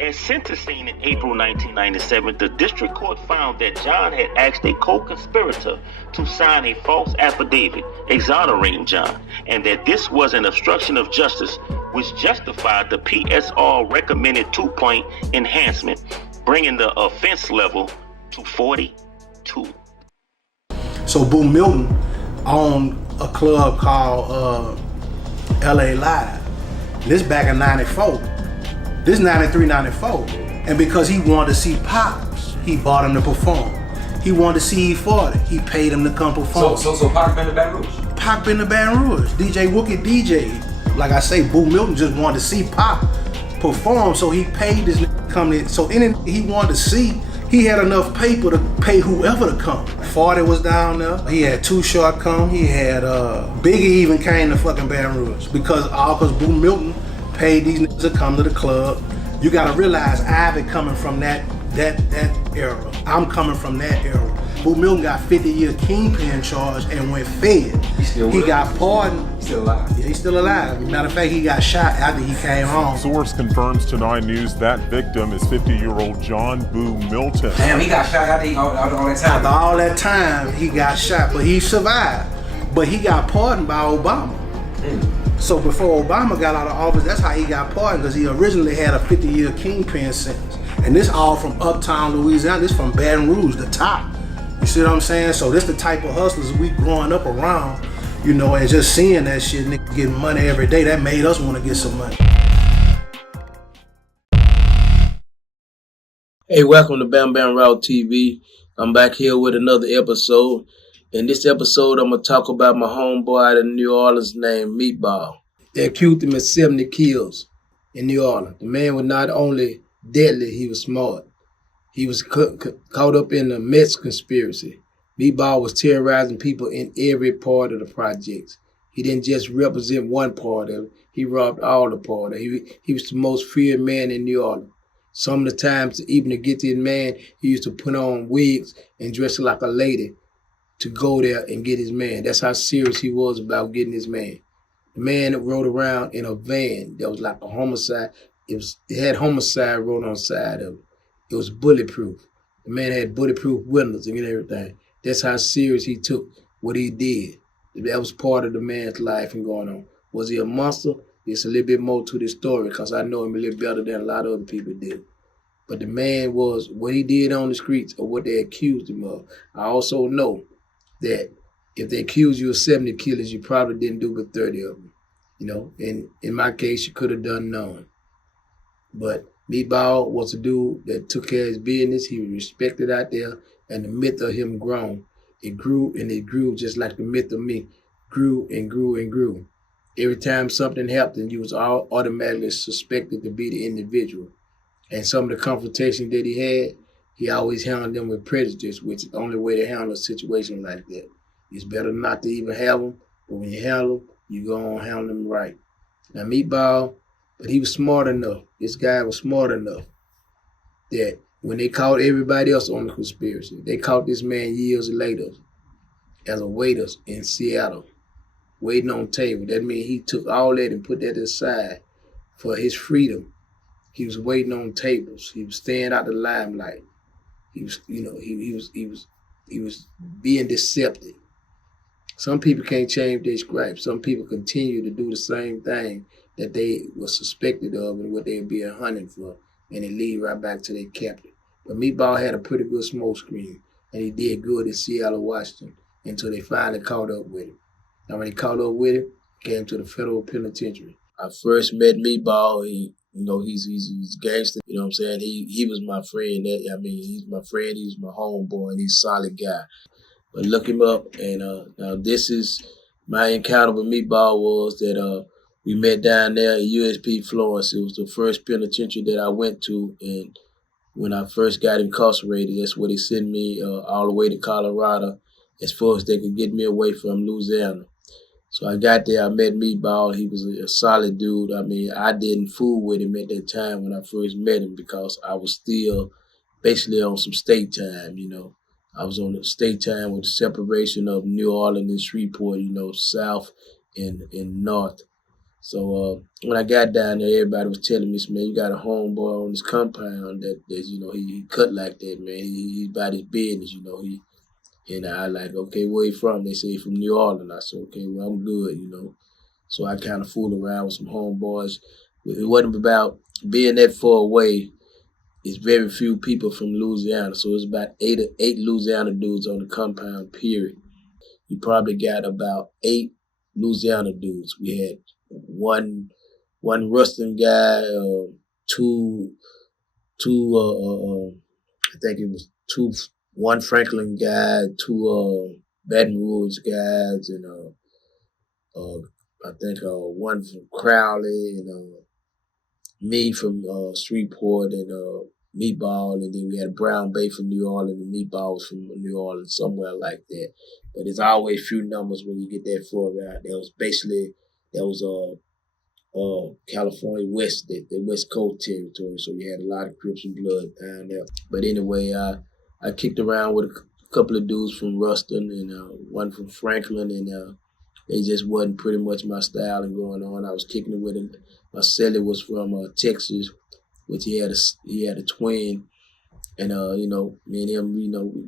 At sentencing in April 1997, the district court found that John had asked a co-conspirator to sign a false affidavit exonerating John, and that this was an obstruction of justice which justified the PSR recommended 2-point enhancement, bringing the offense level to 42. So Boo Milton owned a club called LA Live. This back in 94. This 93, 94. And because he wanted to see Pops, he bought him to perform. He wanted to see E40, he paid him to come perform. So Pac been to Baton Rouge? Pac been to Baton Rouge. DJ Wookie DJ. Like I say, Boo Milton just wanted to see Pac perform, so he paid this nigga to come in. So anything he wanted to see, he had enough paper to pay whoever to come. 40 was down there. He had Too Short come. He had Biggie even came to fucking Baton Rouge because Boo Milton paid these niggas to come to the club. You gotta realize Ivy coming from that era. I'm coming from that era. Boo Milton got 50-year kingpin charge and went fed. He got pardoned. He's still alive. Yeah, he's still alive. Matter of fact, he got shot after he came home. Source confirms to 9 News that victim is 50-year-old John Boo Milton. Damn, he got shot after all that time. After all that time, he got shot, but he survived. But he got pardoned by Obama. So before Obama got out of office, that's how he got pardoned, because he originally had a 50-year kingpin sentence. And this all from uptown Louisiana. This from Baton Rouge, the top. You see what I'm saying? So this the type of hustlers we growing up around, you know, and just seeing that shit, nigga getting money every day, that made us want to get some money. Hey, welcome to Bam Bam Raw TV. I'm back here with another episode. In this episode, I'm going to talk about my homeboy out of New Orleans named Meatball. They accused him of 70 kills in New Orleans. The man was not only deadly, he was smart. He was caught up in the Mets conspiracy. Meatball was terrorizing people in every part of the projects. He didn't just represent one part of it. He robbed all the part of it. He was the most feared man in New Orleans. Some of the times, even to get this man, he used to put on wigs and dress like a lady to go there and get his man. That's how serious he was about getting his man. The man rode around in a van that was like a homicide. It had homicide wrote on the side of it. It was bulletproof. The man had bulletproof windows and everything. That's how serious he took what he did. That was part of the man's life and going on. Was he a monster? There's a little bit more to this story because I know him a little better than a lot of other people do. But the man was, what he did on the streets or what they accused him of. I also know that if they accused you of 70 killers, you probably didn't do but 30 of them. You know, and in my case, you could have done none. But Meatball was a dude that took care of his business. He was respected out there, and the myth of him grown. It grew, and it grew just like the myth of me grew and grew and grew. Every time something happened, you was all automatically suspected to be the individual. And some of the confrontations that he had, he always handled them with prejudice, which is the only way to handle a situation like that. It's better not to even have them, but when you handle them, you go on handle them right. Now, Meatball, but he was smart enough. This guy was smart enough that when they caught everybody else on the conspiracy, they caught this man years later as a waiter in Seattle, waiting on table. That means he took all that and put that aside for his freedom. He was waiting on tables. He was staying out the limelight. He was, you know, he was being deceptive. Some people can't change their script. Some people continue to do the same thing that they were suspected of and what they were being hunted for, and it lead right back to their captain. But Meatball had a pretty good smoke screen, and he did good in Seattle, Washington, until they finally caught up with him. Now, when they caught up with him, he came to the federal penitentiary. I first met Meatball, he's gangster. You know what I'm saying? He was my friend. He's my friend. He's my homeboy, and he's a solid guy. But look him up, and now this is my encounter with Meatball was that we met down there at USP Florence. It was the first penitentiary that I went to, and when I first got incarcerated, that's where they sent me all the way to Colorado, as far as they could get me away from Louisiana. So I got there, I met Meatball. He was a solid dude. I didn't fool with him at that time when I first met him because I was still basically on some state time, I was on the state time with the separation of New Orleans and Shreveport, south and north. So when I got down there, everybody was telling me, man, you got a homeboy on this compound that he cut like that, man. He about his business, And I like, okay, where he from? They say he from New Orleans. I said, okay, well, I'm good, So I kind of fooled around with some homeboys. It wasn't about being that far away. It's very few people from Louisiana. So it's about eight Louisiana dudes on the compound, period. You probably got about 8 Louisiana dudes. We had one Ruston guy, I think it was one Franklin guy, 2 Baton Rouge guys, and I think one from Crowley, and me from Shreveport, and Meatball, and then we had Brown Bay from New Orleans, and Meatball was from New Orleans, somewhere like that. But it's always few numbers when you get that far out. That was California West, the West Coast territory, so you had a lot of Crips and Blood down there. But anyway, I kicked around with a couple of dudes from Ruston and one from Franklin, and they just wasn't pretty much my style and going on. I was kicking it with him. My celly was from Texas, which he had a twin, and me and him,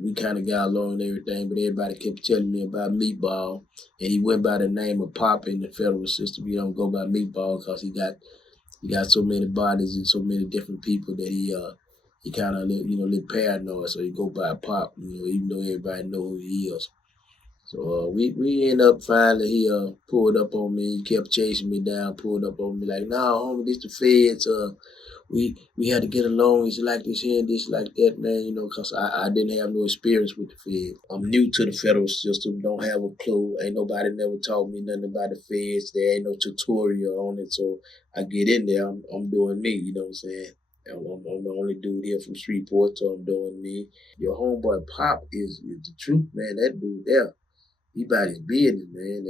we kind of got along and everything. But everybody kept telling me about Meatball, and he went by the name of Pop in the federal system. You don't go by Meatball because he got so many bodies and so many different people that he kind of little paranoid. So he go by Pop, even though everybody know who he is. So we end up finally, he pulled up on me. He kept chasing me down, pulled up on me like, nah, homie, this the feds. We had to get along. It's like this here and this like that, man, because I didn't have no experience with the feds. I'm new to the federal system, don't have a clue. Ain't nobody never taught me nothing about the feds. There ain't no tutorial on it. So I get in there, I'm doing me, you know what I'm saying? I'm the only dude here from Shreveport, so I'm doing me. Your homeboy Pop is the truth, man. That dude there. He about his business, man.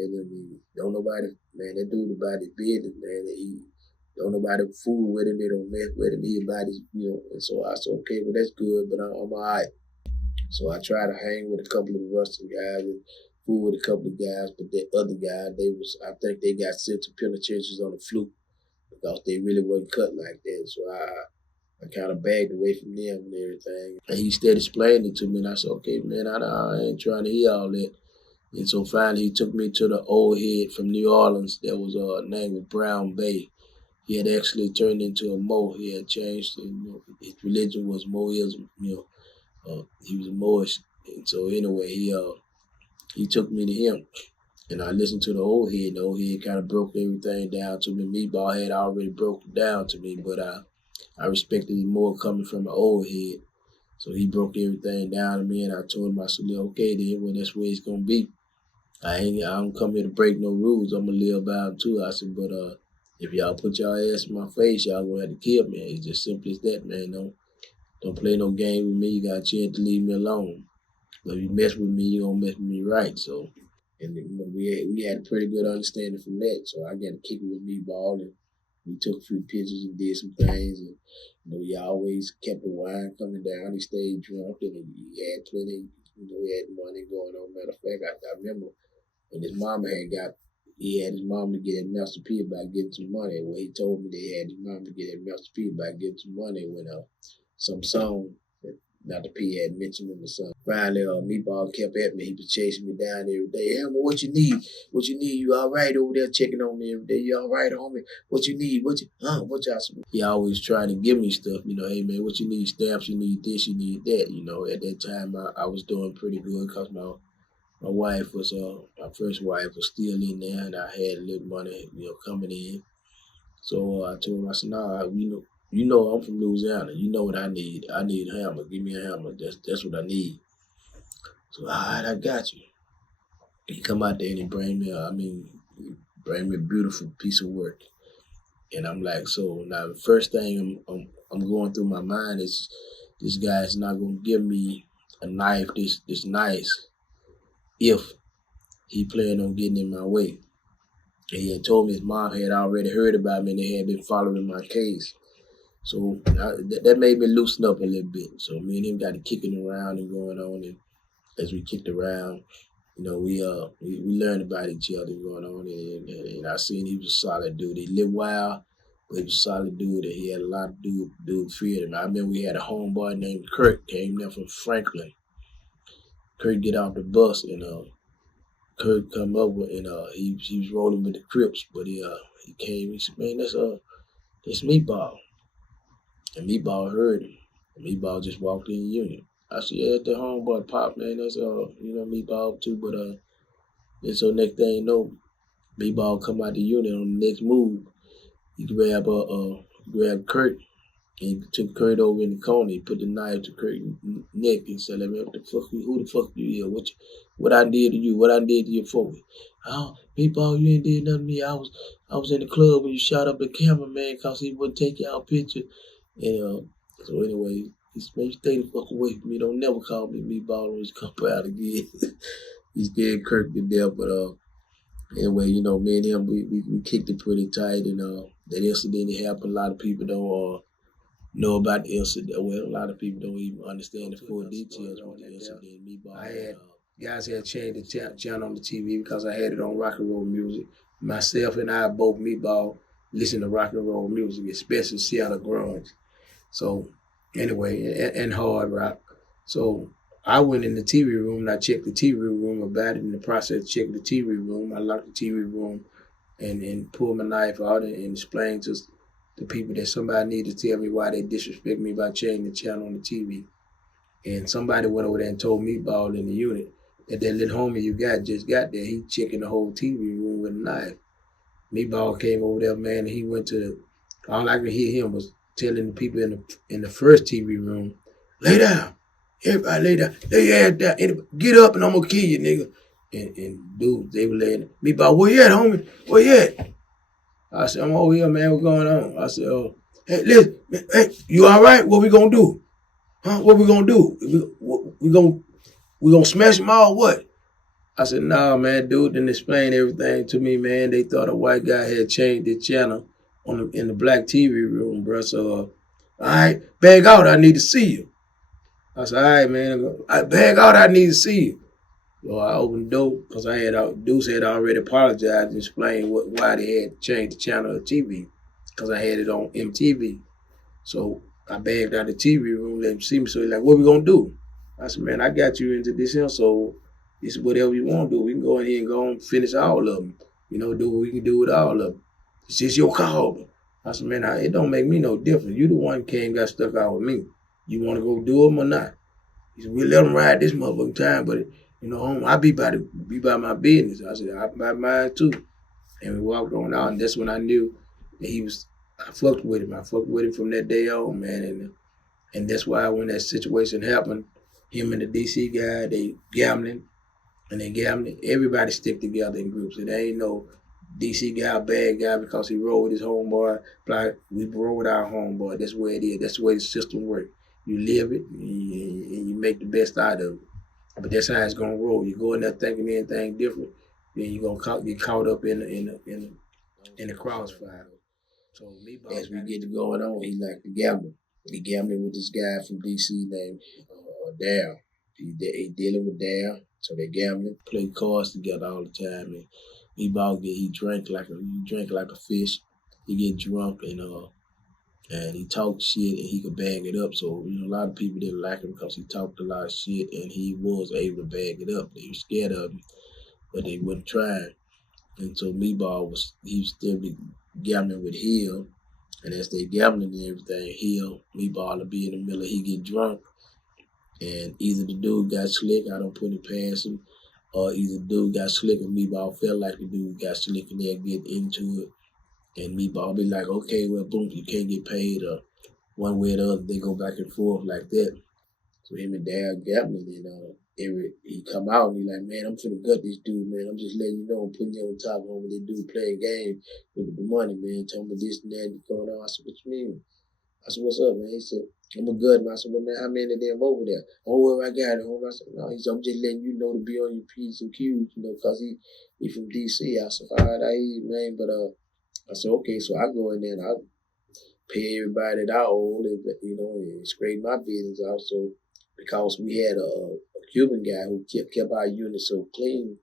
Don't nobody, man, that dude about his business, man. Don't nobody fool with him. They don't mess with him. He about his, And so I said, okay, well, that's good, but I'm all right. So I tried to hang with a couple of the Ruston guys and fool with a couple of guys, but the other guys, I think they got sent to penitentiaries on the fluke because they really wasn't cut like that. So I kind of bagged away from them and everything. And he started explaining it to me, and I said, okay, man, I ain't trying to hear all that. And so finally he took me to the old head from New Orleans that was named was Brown Bay. He had actually turned into a Mo. He had changed, his religion was Moism, he was a Moist. And so anyway, he took me to him. And I listened to the old head. The old head kind of broke everything down to me. Meatball had already broken down to me, but I respected it more coming from the old head. So he broke everything down to me, and I told him, I said, okay, then, well, that's where it's going to be. I don't come here to break no rules. I'm going to live by them too. I said, but if y'all put y'all ass in my face, y'all going to have to kill me. It's just simple as that, man. Don't play no game with me. You got a chance to leave me alone. But if you mess with me, you're going to mess with me right. So, and we had a pretty good understanding from that. So I got to kick it with Meatball, and we took a few pictures and did some things. And, he always kept the wine coming down. He stayed drunk, and he had plenty, he had money going on. Matter of fact, I remember when his mama he had his mom to get at Master P about getting some money. Well, he told me they had his mom to get at Master P about getting some money when some song that Dr. P had mentioned in the song. Finally, Meatball kept at me. He was chasing me down every day. Hey, what you need? What you need? You all right over there checking on me every day? You all right, homie? What you need? What y'all? He always trying to give me stuff. Hey, man, what you need? Stamps, you need this, you need that. At that time, I was doing pretty good because my wife was, my first wife was still in there, and I had a little money, coming in. So I told him, I said, nah, you know I'm from Louisiana. You know what I need. I need a hammer. Give me a hammer. That's what I need. So, all right, I got you. He come out there and he bring me a beautiful piece of work. And I'm like, so now the first thing I'm going through my mind is this guy's not gonna give me a knife this nice if he planned on getting in my way. And he had told me his mom had already heard about me and they had been following my case. So that made me loosen up a little bit. So me and him got it kicking around and going on, and as we kicked around, you know, we learned about each other going on, and I seen he was a solid dude. He lived wild, but he was a solid dude, and he had a lot of dude freedom. I remember we had a homeboy named Kurt, came there from Franklin. Kurt get off the bus, and Kurt come over, and he was rolling with the Crips, but he came, he said, man, that's Meatball. And Meatball heard him. And Meatball just walked in the unit. I said, yeah, that's the homeboy Pop, man. That's Meatball too. But and so next thing you know, Meatball come out the unit on the next move. He grabbed Kurt and he took Kurt over in the corner. He put the knife to Kurt's neck and said, man, who the fuck you here? What I did to you? What I did to your folks? Oh, Meatball, you ain't did nothing to me. I was in the club when you shot up the cameraman because he wouldn't take y'all picture. And so anyway, he said, man, stay the fuck away from me. Don't never call me Meatball when you come out again. He scared Kirk to death, but anyway, you know, me and him, we kicked it pretty tight, and that incident happened. A lot of people don't know about the incident. Well, a lot of people don't even understand the full details of the incident. Meatball, guys had changed the channel on the TV because I had it on rock and roll music. Myself and I both, Meatball, listen to rock and roll music, especially Seattle grunge. So anyway, and hard rock. So I went in the TV room and I checked the TV room about it. In the process of checking the TV room, I locked the TV room and pulled my knife out and explained to the people that somebody needed to tell me why they disrespect me by changing the channel on the TV. And somebody went over there and told Meatball in the unit that little homie you just got there, he checking the whole TV room with a knife. Meatball came over there, man, and he went all I could hear him was telling the people in the first TV room, lay down. Everybody lay down. Lay your ass down. Get up and I'm gonna kill you, nigga. And dude, they were laying. Meatball, where you at, homie? Where you at? I said, I'm over here, man. What's going on? I said, hey, listen, hey, you all right? What we gonna do? Huh? What we gonna do? We gonna smash them all? What? I said, nah, man. Dude didn't explain everything to me, man. They thought a white guy had changed the channel in the black TV room, bro. So, all right, bag out. I need to see you. I said, all right, man. Bag out. I need to see you. So I opened the door because Deuce had already apologized and explained why they had changed the channel of TV because I had it on MTV. So I bagged out the TV room, let him see me. So he's like, what we gonna do? I said, man, I got you into this here, so it's whatever you want to do. We can go in here and go and finish all of them. You know, do what we can do with all of them. It's just your call. I said, man, it don't make me no difference. You the one who came got stuck out with me. You want to go do them or not? He said, we let them ride this motherfucking time, but you know, I be by my business. I said, I by mine too. And we walked on out, and that's when I knew that I fucked with him. I fucked with him from that day on, man. And that's why when that situation happened, him and the DC guy, they gambling. Everybody stick together in groups. And there ain't no DC guy, bad guy, because he rolled with his homeboy. Like, we roll with our homeboy. That's where it is. That's the way the system works. You live it, and you make the best out of it. But that's how it's gonna roll. You go in there thinking anything different, then you're gonna get caught up in the crossfire. So as we get to going on, he like to gamble. He gambling with this guy from DC named Dale. He dealing with Dale, so they gambling, play cards together all the time. And he drank like a fish. He get drunk and he talked shit and he could bag it up. So, you know, a lot of people didn't like him because he talked a lot of shit and he was able to bag it up. They were scared of him, but they wouldn't try. And so Meatball he was still gambling with Hill. And as they gambling and everything, Meatball will be in the middle, he get drunk. And either the dude got slick, I don't put it past him, or either the dude got slick and Meatball felt like the dude got slick and they'll get into it. And Meatball be like, okay, well, boom, you can't get paid one way or the other. They go back and forth like that. So him and Dad Gapman, he come out and he like, man, I'm finna gut this dude, man. I'm just letting you know, I'm putting you on top of him. They do playing games with the money, man. Telling me this and that going on. I said, what you mean? I said, what's up, man? He said, I'm a gut, man. I said, well, man, how many of them over there? Oh, well, I got it, homie. I said, no. He said, I'm just letting you know to be on your P's and Q's, because he from D.C. I said, all right, I hear you, man. But I said, okay. So I go in there and I pay everybody that I owe, and scrape my business out. So because we had a Cuban guy who kept our unit so clean,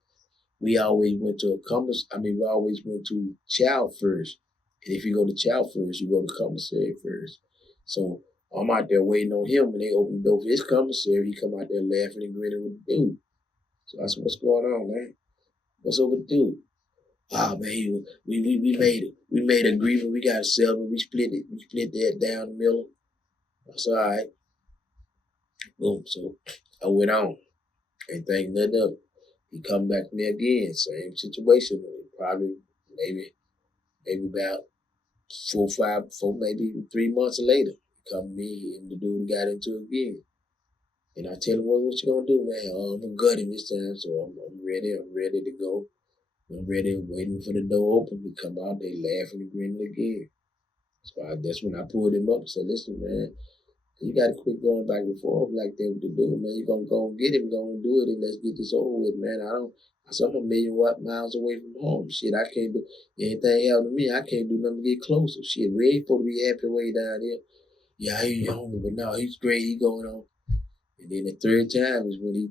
we always went to we always went to chow first. And if you go to chow first, you go to commissary first. So I'm out there waiting on him. When they open the door for his commissary, he come out there laughing and grinning with the dude. So I said, what's going on, man? What's up with the dude? Oh, man, we made an agreement. We got a settlement. We split it. We split that down the middle. I said, all right. Boom. So I went on. Ain't think nothing of it. He come back to me again. Same situation. Probably maybe about 3 months later. He come to me and the dude got into it again. And I tell him, what you gonna do, man? I'm gonna gut him this time. So I'm ready. I'm ready to go. I'm ready, waiting for the door open. He come out, they laughing and grinning again. So that's when I pulled him up and said, listen, man, you got to quit going back and forth like that with the dude, man. You're going to go and get him, go and do it, and let's get this over with, man. I'm a million miles away from home. Shit, I can't do anything else to me. I can't do nothing to get closer. Shit, we ain't supposed to be happy way down here. Yeah, I hear you, homie, but no, he's great. He going on. And then the third time is when he,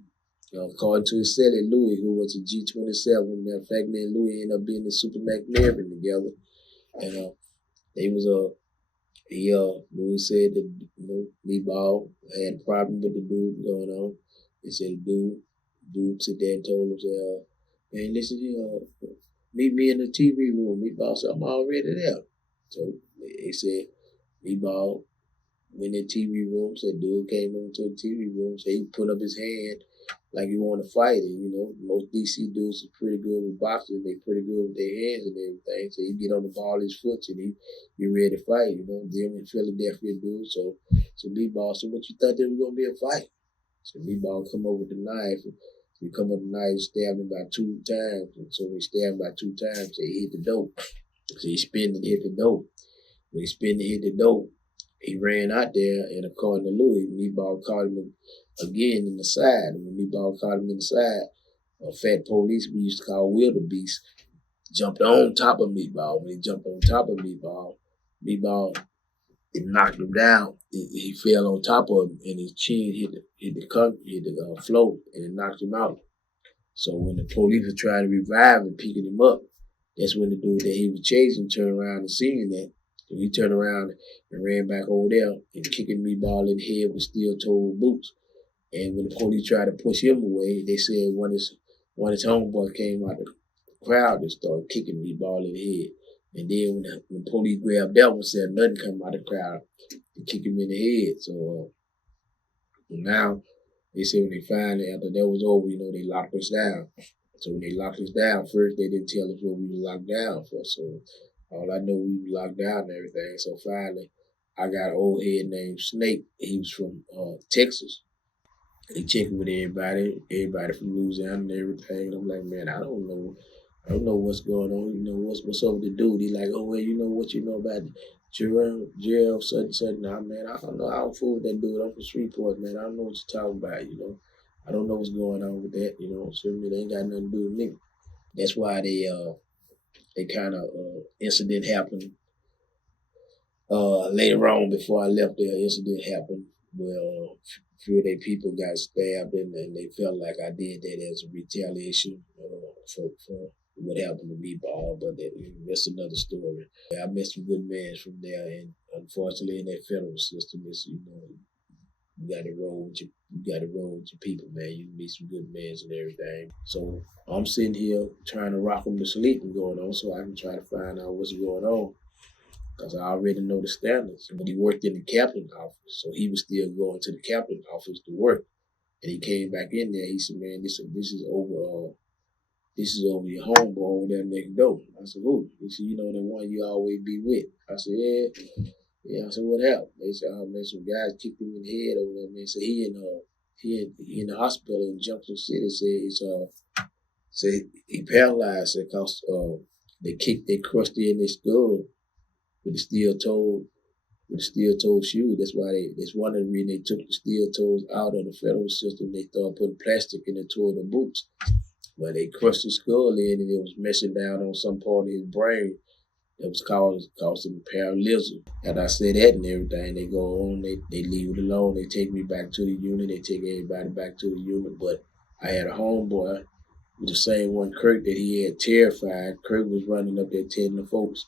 according to his celly, Louis, who was a G27. Matter of fact, me and Louis ended up being the Super McNairn together. And Louis said that, Meatball had a problem with the dude going on. He said the dude sit there and told him, man, listen here, meet me in the TV room. Meatball said, I'm already there. So they said, Meatball went in the TV room, said dude came into the TV room, said he put up his hand like he wanted to fight. And, most DC dudes are pretty good with boxing. They pretty good with their hands and everything. So he get on the ball of his foot and he be ready to fight, Them in Philadelphia dudes. So Meatball said, what you thought there was going to be a fight? So Meatball come over with the knife. He come up with the knife and stabbed him about 2 times. And so when he stabbed him about 2 times, he hit the dope. So he spin and hit the dope. When he spin and hit the dope, he ran out there, and according to Louis, Meatball caught him again in the side. And when Meatball caught him in the side, a fat police we used to call wildebeest jumped on top of Meatball. When he jumped on top of Meatball, it knocked him down. He fell on top of him, and his chin hit the floor, and it knocked him out. So when the police were trying to revive him, picking him up, that's when the dude that he was chasing turned around and seen that. So he turned around and ran back over there and kicking Meatball in the head with steel-toed boots. And when the police tried to push him away, they said one of his homeboys came out the crowd and started kicking Meatball in the head. And then when the police grabbed that one, said nothing come out of the crowd and kick him in the head. So now they said when they finally, after that was over, they locked us down. So when they locked us down, first they didn't tell us what we were locked down for. So all I know, we were locked down and everything. So finally, I got an old head named Snake. He was from Texas. He checked with everybody from Louisiana and everything. And I'm like, man, I don't know what's going on. What's up with the dude? He like, oh, well, what you know about Gerald, such. Nah, man, I don't know. I don't fool with that dude. I'm from Shreveport, man. I don't know what you're talking about, I don't know what's going on with that, Certainly they ain't got nothing to do with me. That's why they kind of incident happened later on. Before I left there, incident happened where a few of their people got stabbed and they felt like I did that as a retaliation for what happened to Meatball, but that's another story. I met some good men from there, and unfortunately in that federal system, it's, you got to roll with your people, man. You meet some good men and everything. So I'm sitting here trying to rock them to sleep and going on so I can try to find out what's going on. Because I already know the standards. But he worked in the captain's office, so he was still going to the captain's office to work. And he came back in there. He said, man, this is over this is over your homeboy over there next door. I said, who? He said, you know, the one you always be with. I said, yeah. Yeah, I said, what happened? They said, oh, man, some guys kicked him in the head over there, man. So he in the hospital in Junction City. Said he paralyzed because they crushed in his skull with the steel toe shoe. That's one of the reasons they took the steel toes out of the federal system. They started putting plastic in the toe of the boots. Well, they crushed his skull in, and it was messing down on some part of his brain that was causing paralysm. And I said that and everything. They go on, they leave it alone. They take me back to the unit. They take everybody back to the unit. But I had a homeboy with the same one, Kirk, that he had terrified. Kirk was running up there telling the folks,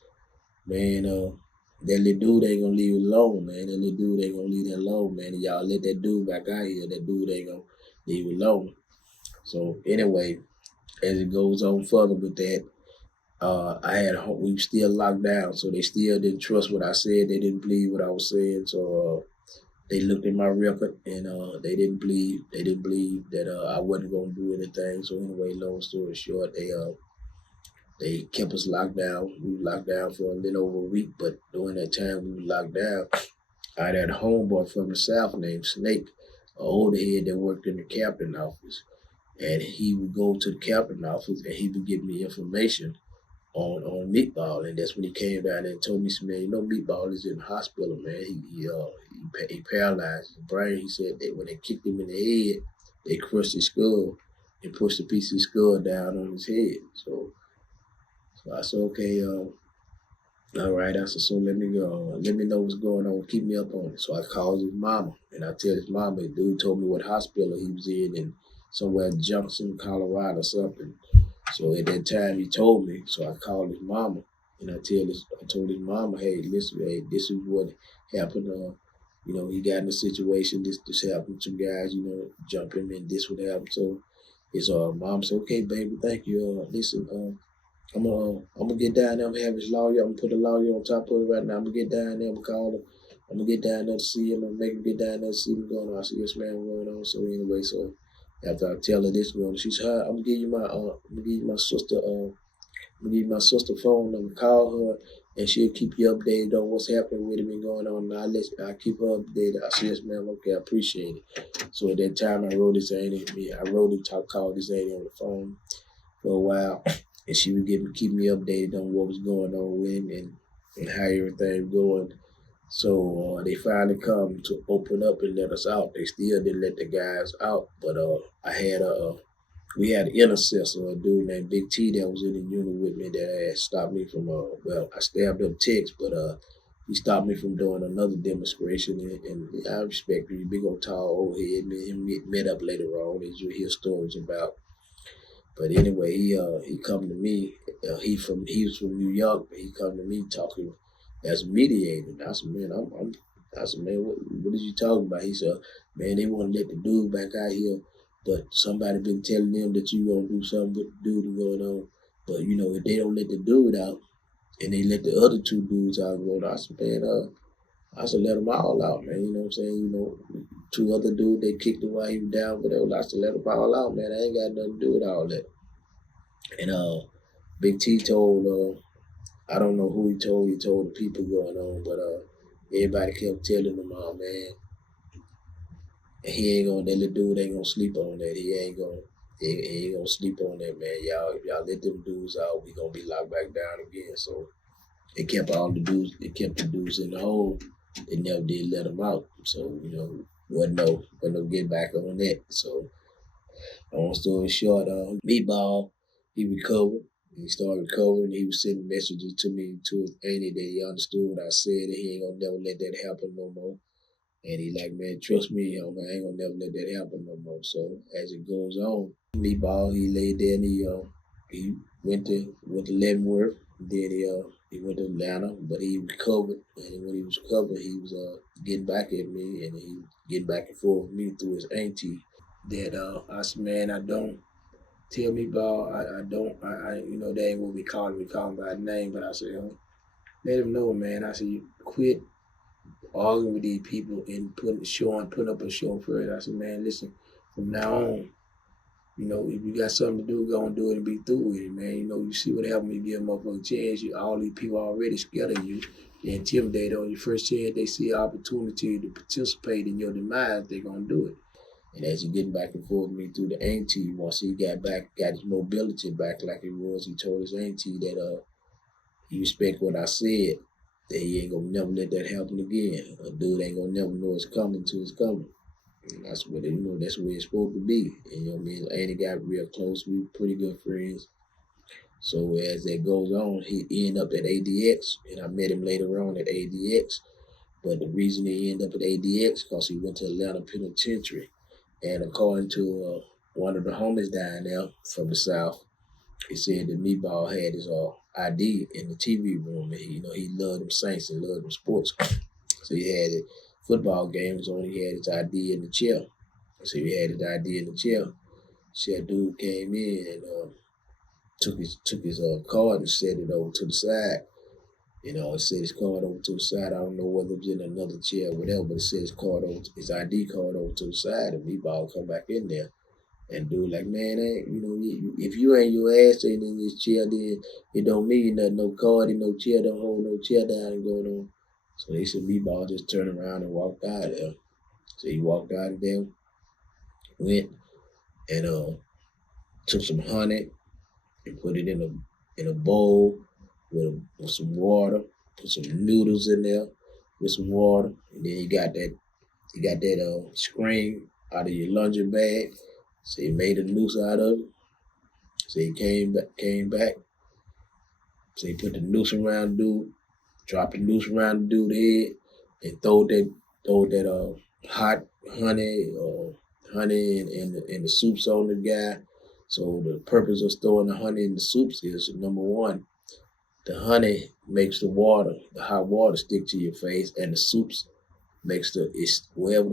man, that little dude ain't gonna leave it alone, man. That little dude ain't gonna leave that alone, man. And y'all let that dude back out here. That dude ain't gonna leave it alone. So anyway, as it goes on further with that, we were still locked down, so they still didn't trust what I said. They didn't believe what I was saying. So they looked at my record and they didn't believe that I wasn't gonna do anything. So anyway, long story short, they kept us locked down. We were locked down for a little over a week, but during that time we were locked down, I had a homeboy from the South named Snake, an older head that worked in the captain office. And he would go to the captain office and he would give me information on Meatball. And that's when he came down there and told me, man, you know, Meatball is in the hospital, man. He paralyzed his brain. He said that when they kicked him in the head, they crushed his skull and pushed a piece of his skull down on his head. So I said, okay, all right. I said, so let me know what's going on. Keep me up on it. So I called his mama, and I tell his mama, the dude told me what hospital he was in somewhere in Junction, Colorado or something. So at that time he told me, so I called his mama, and I told his mama, hey, listen, hey, this is what happened. You know, he got in a situation, this happened, some guys, you know, jumping in, this would happen. So his mom said, okay, baby, thank you. Listen, I'm gonna get down there. I'm gonna have his lawyer. I'm gonna put a lawyer on top of it right now. I'm gonna get down there. I'm gonna call him. I'm gonna get down there to see him. I'm gonna make him get down there to see what's going on. I said, yes, man, what's going on? So anyway, so after I tell her this going on, she said, I'm gonna give you my sister phone number. Call her, and she'll keep you updated on what's happening with him and going on. And I'll keep her updated. I said, yes, ma'am. Okay, I appreciate it. So at that time, I wrote this auntie. Called this auntie on the phone for a while. And she would keep me updated on what was going on with him and how everything was going. So they finally come to open up and let us out. They still didn't let the guys out, but we had an intercessor, a dude named Big T that was in the unit with me that had stopped me from, I stabbed up Tex, but he stopped me from doing another demonstration, and I respect him. Big old tall old head. Me and him met up later on, as you'll hear stories about. But anyway, he come to me. He was from New York, but he come to me talking as a mediator. And I said, man, what is you talking about? He said, man, they want to let the dude back out here, but somebody been telling them that you gonna do something with the dude going on. But you know, if they don't let the dude out, and they let the other two dudes out, I said, man, I said, let them all out, man. You know what I'm saying? You know, two other dudes, they kicked him while he was down, but I said, let them all out, man. I ain't got nothing to do with all that. And Big T told, I don't know who he told the people going on, but everybody kept telling him, oh, man, that little dude ain't gonna sleep on that. He ain't gonna sleep on that, man. If y'all let them dudes out, we gonna be locked back down again. So they kept the dudes in the hole. They never did let them out. So, you know, wasn't no get back on that. So, long story short, Meatball, he recovered. He started recovering. He was sending messages to me, to his auntie, that he understood what I said, and he ain't gonna never let that happen no more. And he like, man, trust me, man, I ain't gonna never let that happen no more. So as it goes on, Meatball, he laid there and he went to Leavenworth. Then he went to Atlanta, but he recovered. And when he was recovered, he was getting back at me, and he was getting back and forth with me through his auntie. That I said, man, I don't tell Meatball, I you know, they ain't what we call him. We call him by name, but I said, let him know, man. I said, you quit arguing with these people and putting up a show first. I said, man, listen, from now on, You know, if you got something to do, go and do it and be through with it, man. You know, you see what happens when you give a motherfucker a chance. All these people already scared of you. They're intimidated on your first chance. They see an opportunity to participate in your demise, they're going to do it. And as he getting back and forth with me through the auntie, once he got his mobility back like it was, he told his auntie that he respect what I said, that he ain't gonna never let that happen again. A dude ain't gonna never know it's coming till it's coming. And that's what that's where it's supposed to be. And you know what I mean? Auntie got real close. We were pretty good friends. So as that goes on, he ended up at ADX, and I met him later on at ADX. But the reason he ended up at ADX because he went to Atlanta Penitentiary. And according to one of the homies down there from the South, he said that Meatball had his ID in the TV room, and he loved them Saints and loved them sports. So he had it. Football games on. He had his ID in the chair. So he had his ID in the chair. So that dude came in and took his card and set it over to the side. You know, it set his card over to the side. I don't know whether it was in another chair or whatever, but it set his ID card over to the side, and Meatball come back in there. And dude like, man, if you ain't your ass ain't in this chair, then it don't mean nothing. No card in no chair, don't hold no chair down and going on. So they said Meatball just turned around and walked out of there. So he walked out of there, went and took some honey and put it in a bowl with some water, put some noodles in there with some water, and then he got that screen out of your laundry bag. So he made a noose out of it. So he came back. So he put the noose around the dude, dropped the noose around the dude's head, and throw that hot honey and the soups on the guy. So the purpose of throwing the honey in the soups is, number one, the honey makes the hot water stick to your face, and the soups makes wherever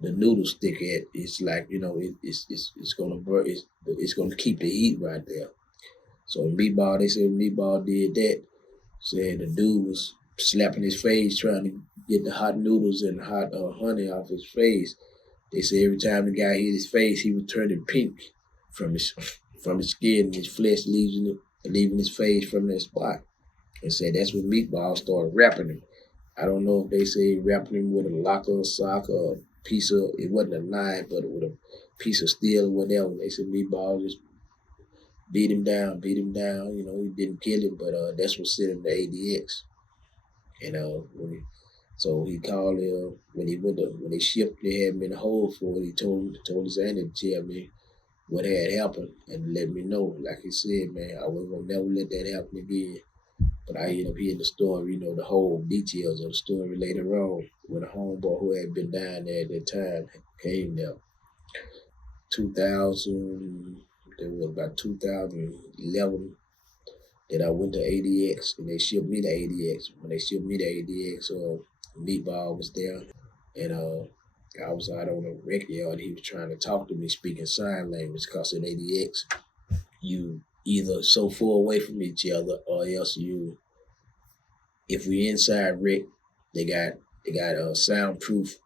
the noodles stick at, it's like, it's gonna burn, it's gonna keep the heat right there. So Meatball, they said Meatball did that. Said the dude was slapping his face trying to get the hot noodles and hot honey off his face. They said every time the guy hit his face, he was turning pink from his skin, and his flesh leaving his face from that spot. And said that's when Meatball started rapping him. I don't know if they say rapping him with a lock or a sock or a piece of, it wasn't a knife, but with a piece of steel or whatever. They said Meatball just beat him down. He didn't kill him, but that's what sent him to ADX. So he called when they shipped, they had him in the hole for it. He told his auntie to tell me what had happened and let me know. Like he said, man, I wasn't gonna never let that happen again. But I ended up hearing the story, the whole details of the story later on when a homeboy who had been down there at that time came there. 2000, it was about 2011 that I went to ADX, and they shipped me to ADX. When they shipped me to ADX, Meatball was there, and I was out on the rec yard. He was trying to talk to me speaking sign language, because in ADX, you either so far away from each other, or else if we inside rec, they got soundproof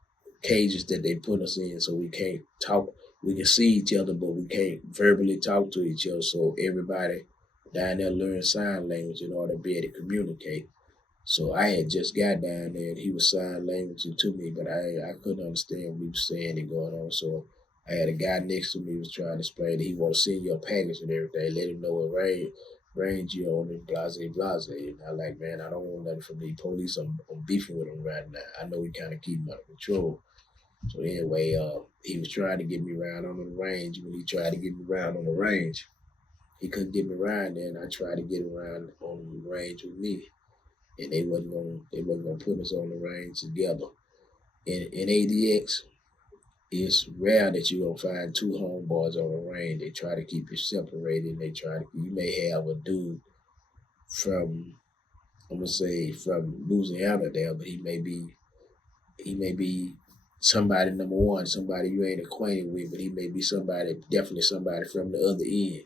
cages that they put us in, so we can't talk. We can see each other, but we can't verbally talk to each other. So everybody down there learns sign language in order to be able to communicate. So I had just got down there, and he was sign languaging to me, but I couldn't understand what he was saying and going on. So I had a guy next to me who was trying to explain that he want to send you a package and everything, let him know what range you on, and blase. And I like, man, I don't want nothing from the police. I'm beefing with him right now. I know he kind of keep him under control. So anyway, he was trying to get me around on the range. When he tried to get me around on the range, he couldn't get me around there, and I tried to get around on the range with me. And they wasn't gonna put us on the range together. In ADX, it's rare that you're gonna find two homeboys on the range. They try to keep you separated. You may have a dude from Louisiana there, but he may be somebody, number one, somebody you ain't acquainted with, but he may be definitely somebody from the other end.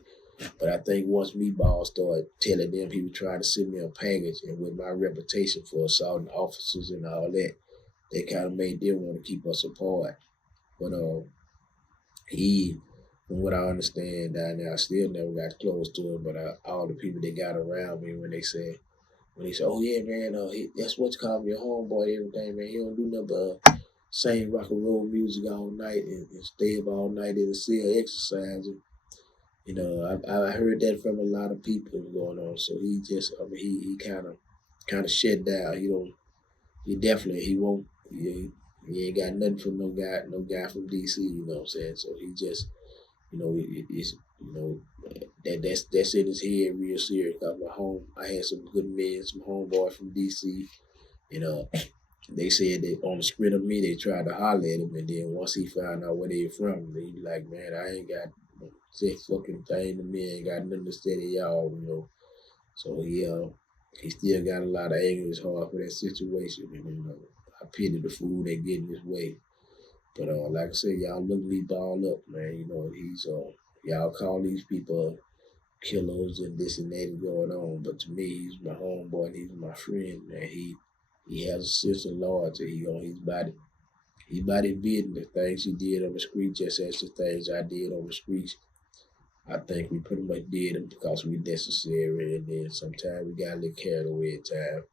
But I think once Meatball started telling them he was trying to send me a package, and with my reputation for assaulting officers and all that, they kind of made them want to keep us apart. But he from what I understand down there, I still never got close to him, but all the people that got around me when they said, oh yeah, man, that's what's called your homeboy, everything, man. He don't do nothing but sing rock and roll music all night and stay up all night in the cell exercising. You know, I heard that from a lot of people going on. So he just, I mean, he kind of shut down. He won't. He ain't got nothing from no guy from DC. You know what I'm saying? So he just, that's in his head real serious. I had some good men, some homeboys from DC. They said that on the screen of me, they tried to holler at him, and then once he found out where they from, he be like, man, I ain't got say fucking thing to me, ain't got nothing to say to y'all, So he still got a lot of anger in his heart for that situation, and I pity the fool that get in his way. But like I said, y'all look Meatball up, man. He's y'all call these people killers and this and that going on, but to me, he's my homeboy and he's my friend, man. He has a sense of loyalty. He's about it. He about his business. The things he did on the street, just as the things I did on the streets. I think we pretty much did them because we necessary, and then sometimes we got a little carried away at times.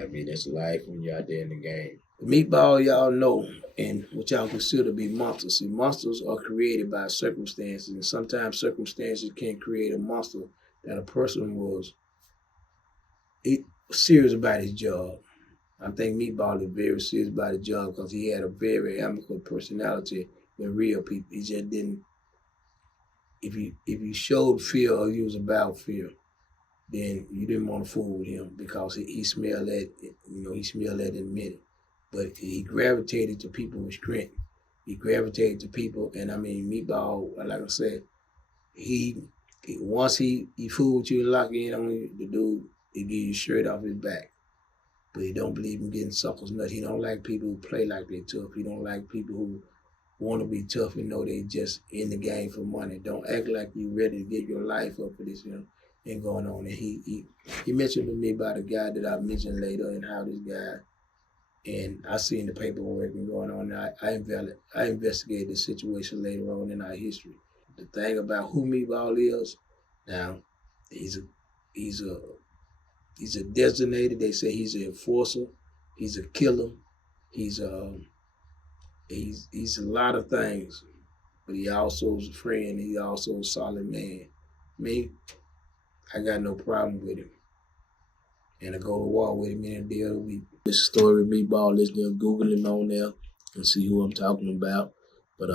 I mean, that's life when you're out there in the game. The Meatball, y'all know, and what y'all consider to be monsters. See, monsters are created by circumstances, and sometimes circumstances can create a monster that a person was serious about his job. I think Meatball is very serious about his job because he had a very amicable personality with real people. He just didn't. If you showed fear or you was about fear, then you didn't want to fool with him because he smelled that. He smelled that in a minute. But he gravitated to people with strength. He gravitated to people, and I mean Meatball. Like I said, once he fooled you and locked in on you, the dude, he give you straight off his back. But he don't believe in getting suckers nuts. He don't like people who play like they tough. He don't like people who want to be tough and know they just in the game for money. Don't act like you ready to give your life up for this, and going on. And he mentioned to me about a guy that I mentioned later and how this guy, and I seen the paperwork and going on. And I investigated the situation later on in our history. The thing about who Meatball is, now, he's a designated. They say he's an enforcer. He's a killer. He's a lot of things, but he also is a friend. He also a solid man. Me, I got no problem with him, and I go to war with him any day of the week. This story with Meatball, listen, Google him on there and see who I'm talking about. But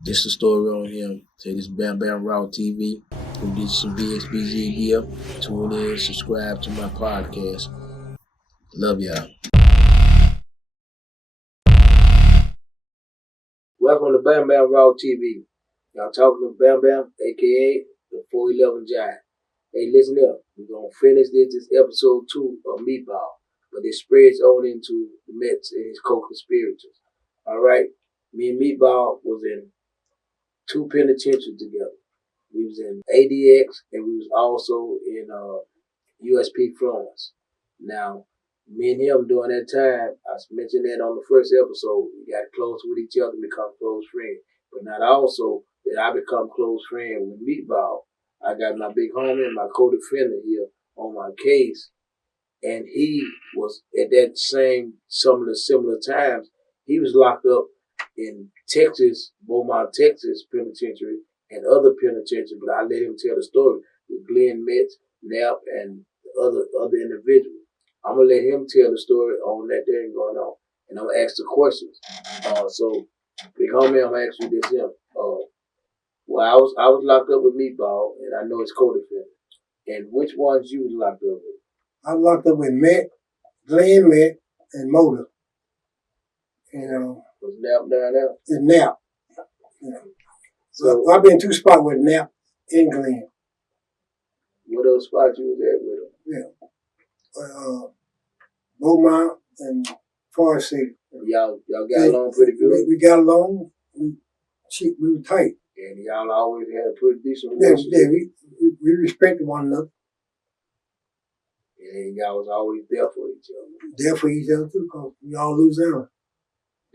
this is the story on him. Say this Bam Bam Raw TV. Go get you some BXBG gear. Tune in, subscribe to my podcast. Love y'all. Welcome to Bam Bam Raw TV. Y'all talking to Bam Bam, a.k.a. the 411 Giant. Hey, listen up. We're going to finish this episode 2 of Meatball, but it spreads on into the Mets and his co-conspirators. All right? Me and Meatball was in 2 penitentiaries together. We was in ADX, and we was also in USP Florence. Now, me and him during that time, I mentioned that on the first episode, we got close with each other, become close friends. But not also that I become close friend with Meatball. I got my big homie and my co-defendant here on my case, and he was at that some of the similar times, he was locked up in Texas, Beaumont, Texas penitentiary and other penitentiaries, but I let him tell the story with Glenn Metz, Knapp, and other individuals. I'm going to let him tell the story on that thing going on, and I'm going to ask the questions. So, big homie, I'm going to ask you this here. Well, I was locked up with Meatball, and I know it's co-defendant. And which ones you was locked up with? I was locked up with Matt, Glenn Matt, and Motor. Was Knapp down there? It's Knapp. So I've been in 2 spots with Knapp and Glenn. What those spots you was at with them? Yeah. Beaumont and Forest City. Y'all got along pretty good? We got along. We were tight. And y'all always had a pretty decent relationship? Yeah, we respected one another. And y'all was always there for each other? There for each other too, because we all lose out.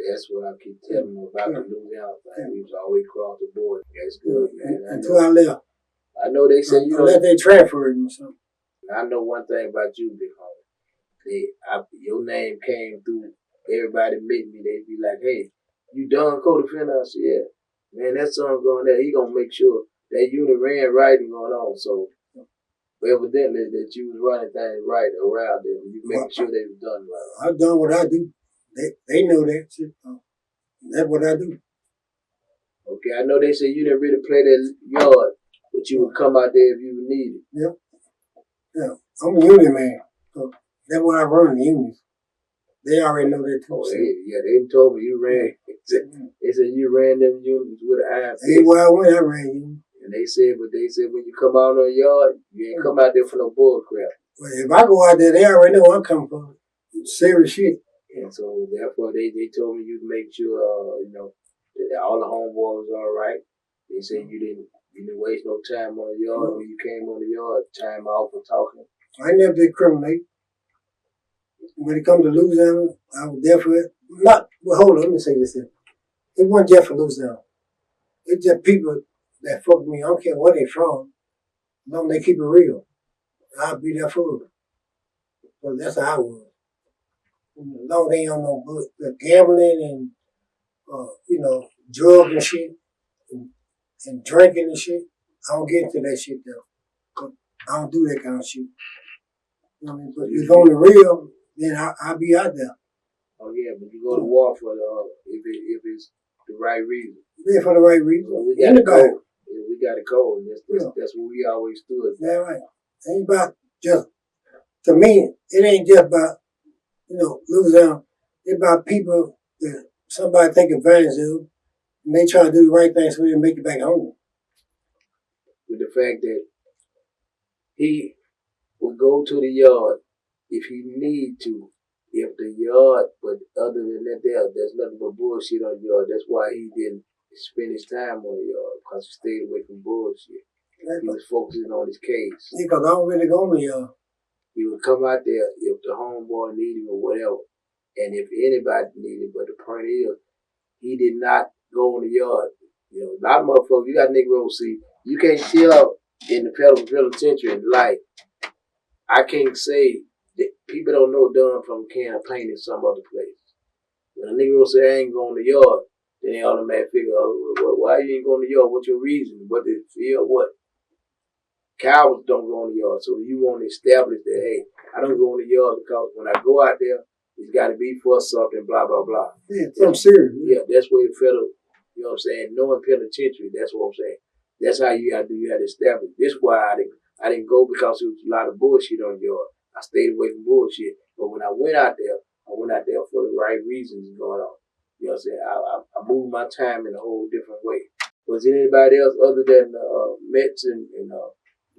That's what I keep telling them about the Louisiana thing. We was always cross the board. That's good, man. Until I left. I know they say you know. Unless they transferred him or something. I know one thing about you, Big Homie. Your name came through. Everybody met me. They'd be like, "Hey, you done co-defendant?" I said, "Yeah." Man, that son going there. He gonna make sure that unit ran right and going on. So evidently that you was running things right around them. You making sure they was done right. I've done what I do. They know that shit. That's what I do. Okay, I know they say you didn't really play that yard, but you would come out there if you needed. Yep. Yeah. I'm a unit man. So that's why I run the units. They already know that too. Oh, they told me you ran. They said you ran them units with an iron fist. Everywhere I went, I ran units. And they said when you come out on the yard, you ain't come out there for no bull crap. Well, if I go out there, they already know I'm coming for serious shit. And so therefore they told me you'd make sure that all the homeboys was all right. They said you didn't waste no time on the yard. When you came on the yard, time out for talking. I never did criminate. When it comes to Louisiana, I was there for it. Hold on, let me say this here. It wasn't just for Louisiana. It's just people that fuck me. I don't care where they from. As long as they keep it real, I'll be there for them. So that's how I was. As long as they don't know the gambling and drugs and shit and drinking and shit, I don't get into that shit though. I don't do that kind of shit. You know what I mean? But if it's on the real, then I'll be out there. Oh yeah, but you go to war for if it's the right reason. Yeah, for the right reason. Well, we got to go. Yeah, we got to go. And that's what we always stood. Yeah, right. It ain't about just, to me, it ain't just about, Louisiana. It's about people that somebody take advantage of, and they try to do the right thing so they make it back home. With the fact that he would go to the yard if he need to. If the yard, but other than that, there's nothing but bullshit on the yard. That's why he didn't spend his time on the yard, because he stayed away from bullshit. He was focusing on his case. Yeah, because I don't really go on the yard. He would come out there if the homeboy needed him or whatever, and if anybody needed him. But the point is, he did not go on the yard. A lot of motherfuckers, you got Negroes, see, you can't tell in the federal penitentiary in life. I can't say that people don't know Dunn from campaign in some other place. When a Negro say I ain't going to the yard, then they automatically figure, why you ain't going to the yard? What's your reason? What did it feel? What? Cowards don't go on the yard. So you want to establish that, hey, I don't go on the yard because when I go out there, it's got to be for something, blah, blah, blah. Yeah, something serious. Yeah, that's where the federal, you know what I'm saying, knowing penitentiary, that's what I'm saying. That's how you got to do, you got to establish. This is why I didn't go because there was a lot of bullshit on the yard. I stayed away from bullshit. But when I went out there for the right reasons going on. You know what I'm saying? I moved my time in a whole different way. Was there anybody else other than Mets and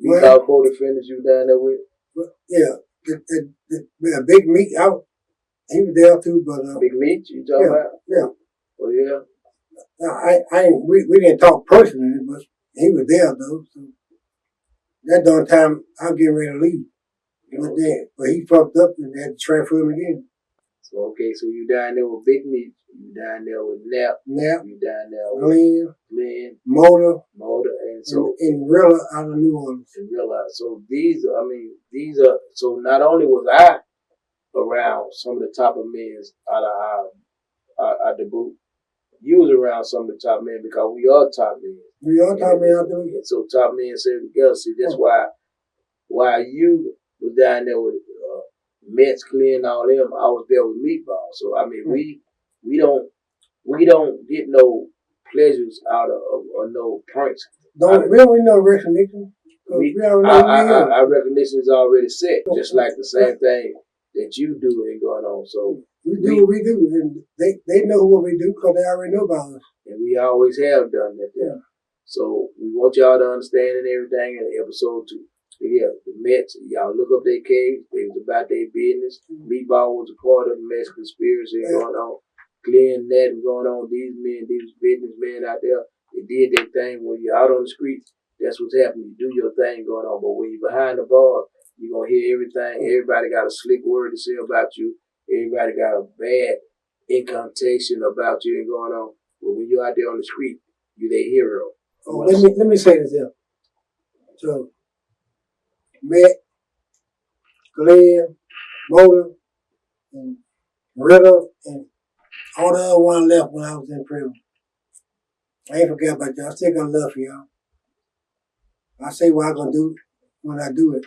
Meatball co-defendants you down there with? Yeah. The Big Meat out. He was there too, but Big Meat you talking about? Yeah. Oh yeah? No, we didn't talk personally, but he was there though. So that darn time I was getting ready to leave. But he fucked up and had to transfer him again. So okay, so you down there with Big Meat, you down there with Nap, you down there with Glenn, Motor, and so in Rilla out of New Orleans. So these are so not only was I around some of the top of men out the boot, you was around some of the top men because we are top men. We are top men out there. And so top men say together. See, that's why you was down there with Mets, Clear, and all them. I was there with Meatball. So I mean, we don't get no pleasures out of or no pranks. We don't no recognition. Our recognition is already set, just like the same thing that you do ain't going on. So we do what we do, and they know what we do because they already know about us. And we always have done that. Yeah. So we want y'all to understand and everything in episode 2. Yeah, the Mets, y'all look up their case. They was about their business. Meatball was a part of the Mets conspiracy going on. Clearing that and going on. These businessmen out there, they did their thing. When you're out on the streets, that's what's happening. You do your thing going on. But when you're behind the bar, you're going to hear everything. Everybody got a slick word to say about you. Everybody got a bad incantation about you and going on. But when you're out there on the street, you their hero. Oh, let me say this here. So, Matt, Glenn, Motor, and Ritter, and all the other one left when I was in prison. I ain't forget about y'all. I still got love for y'all. I say what I'm gonna do when I do it.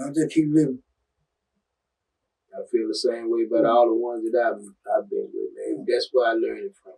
I'll just keep living. I feel the same way about all the ones that I've been with, man. That's where I learned it from.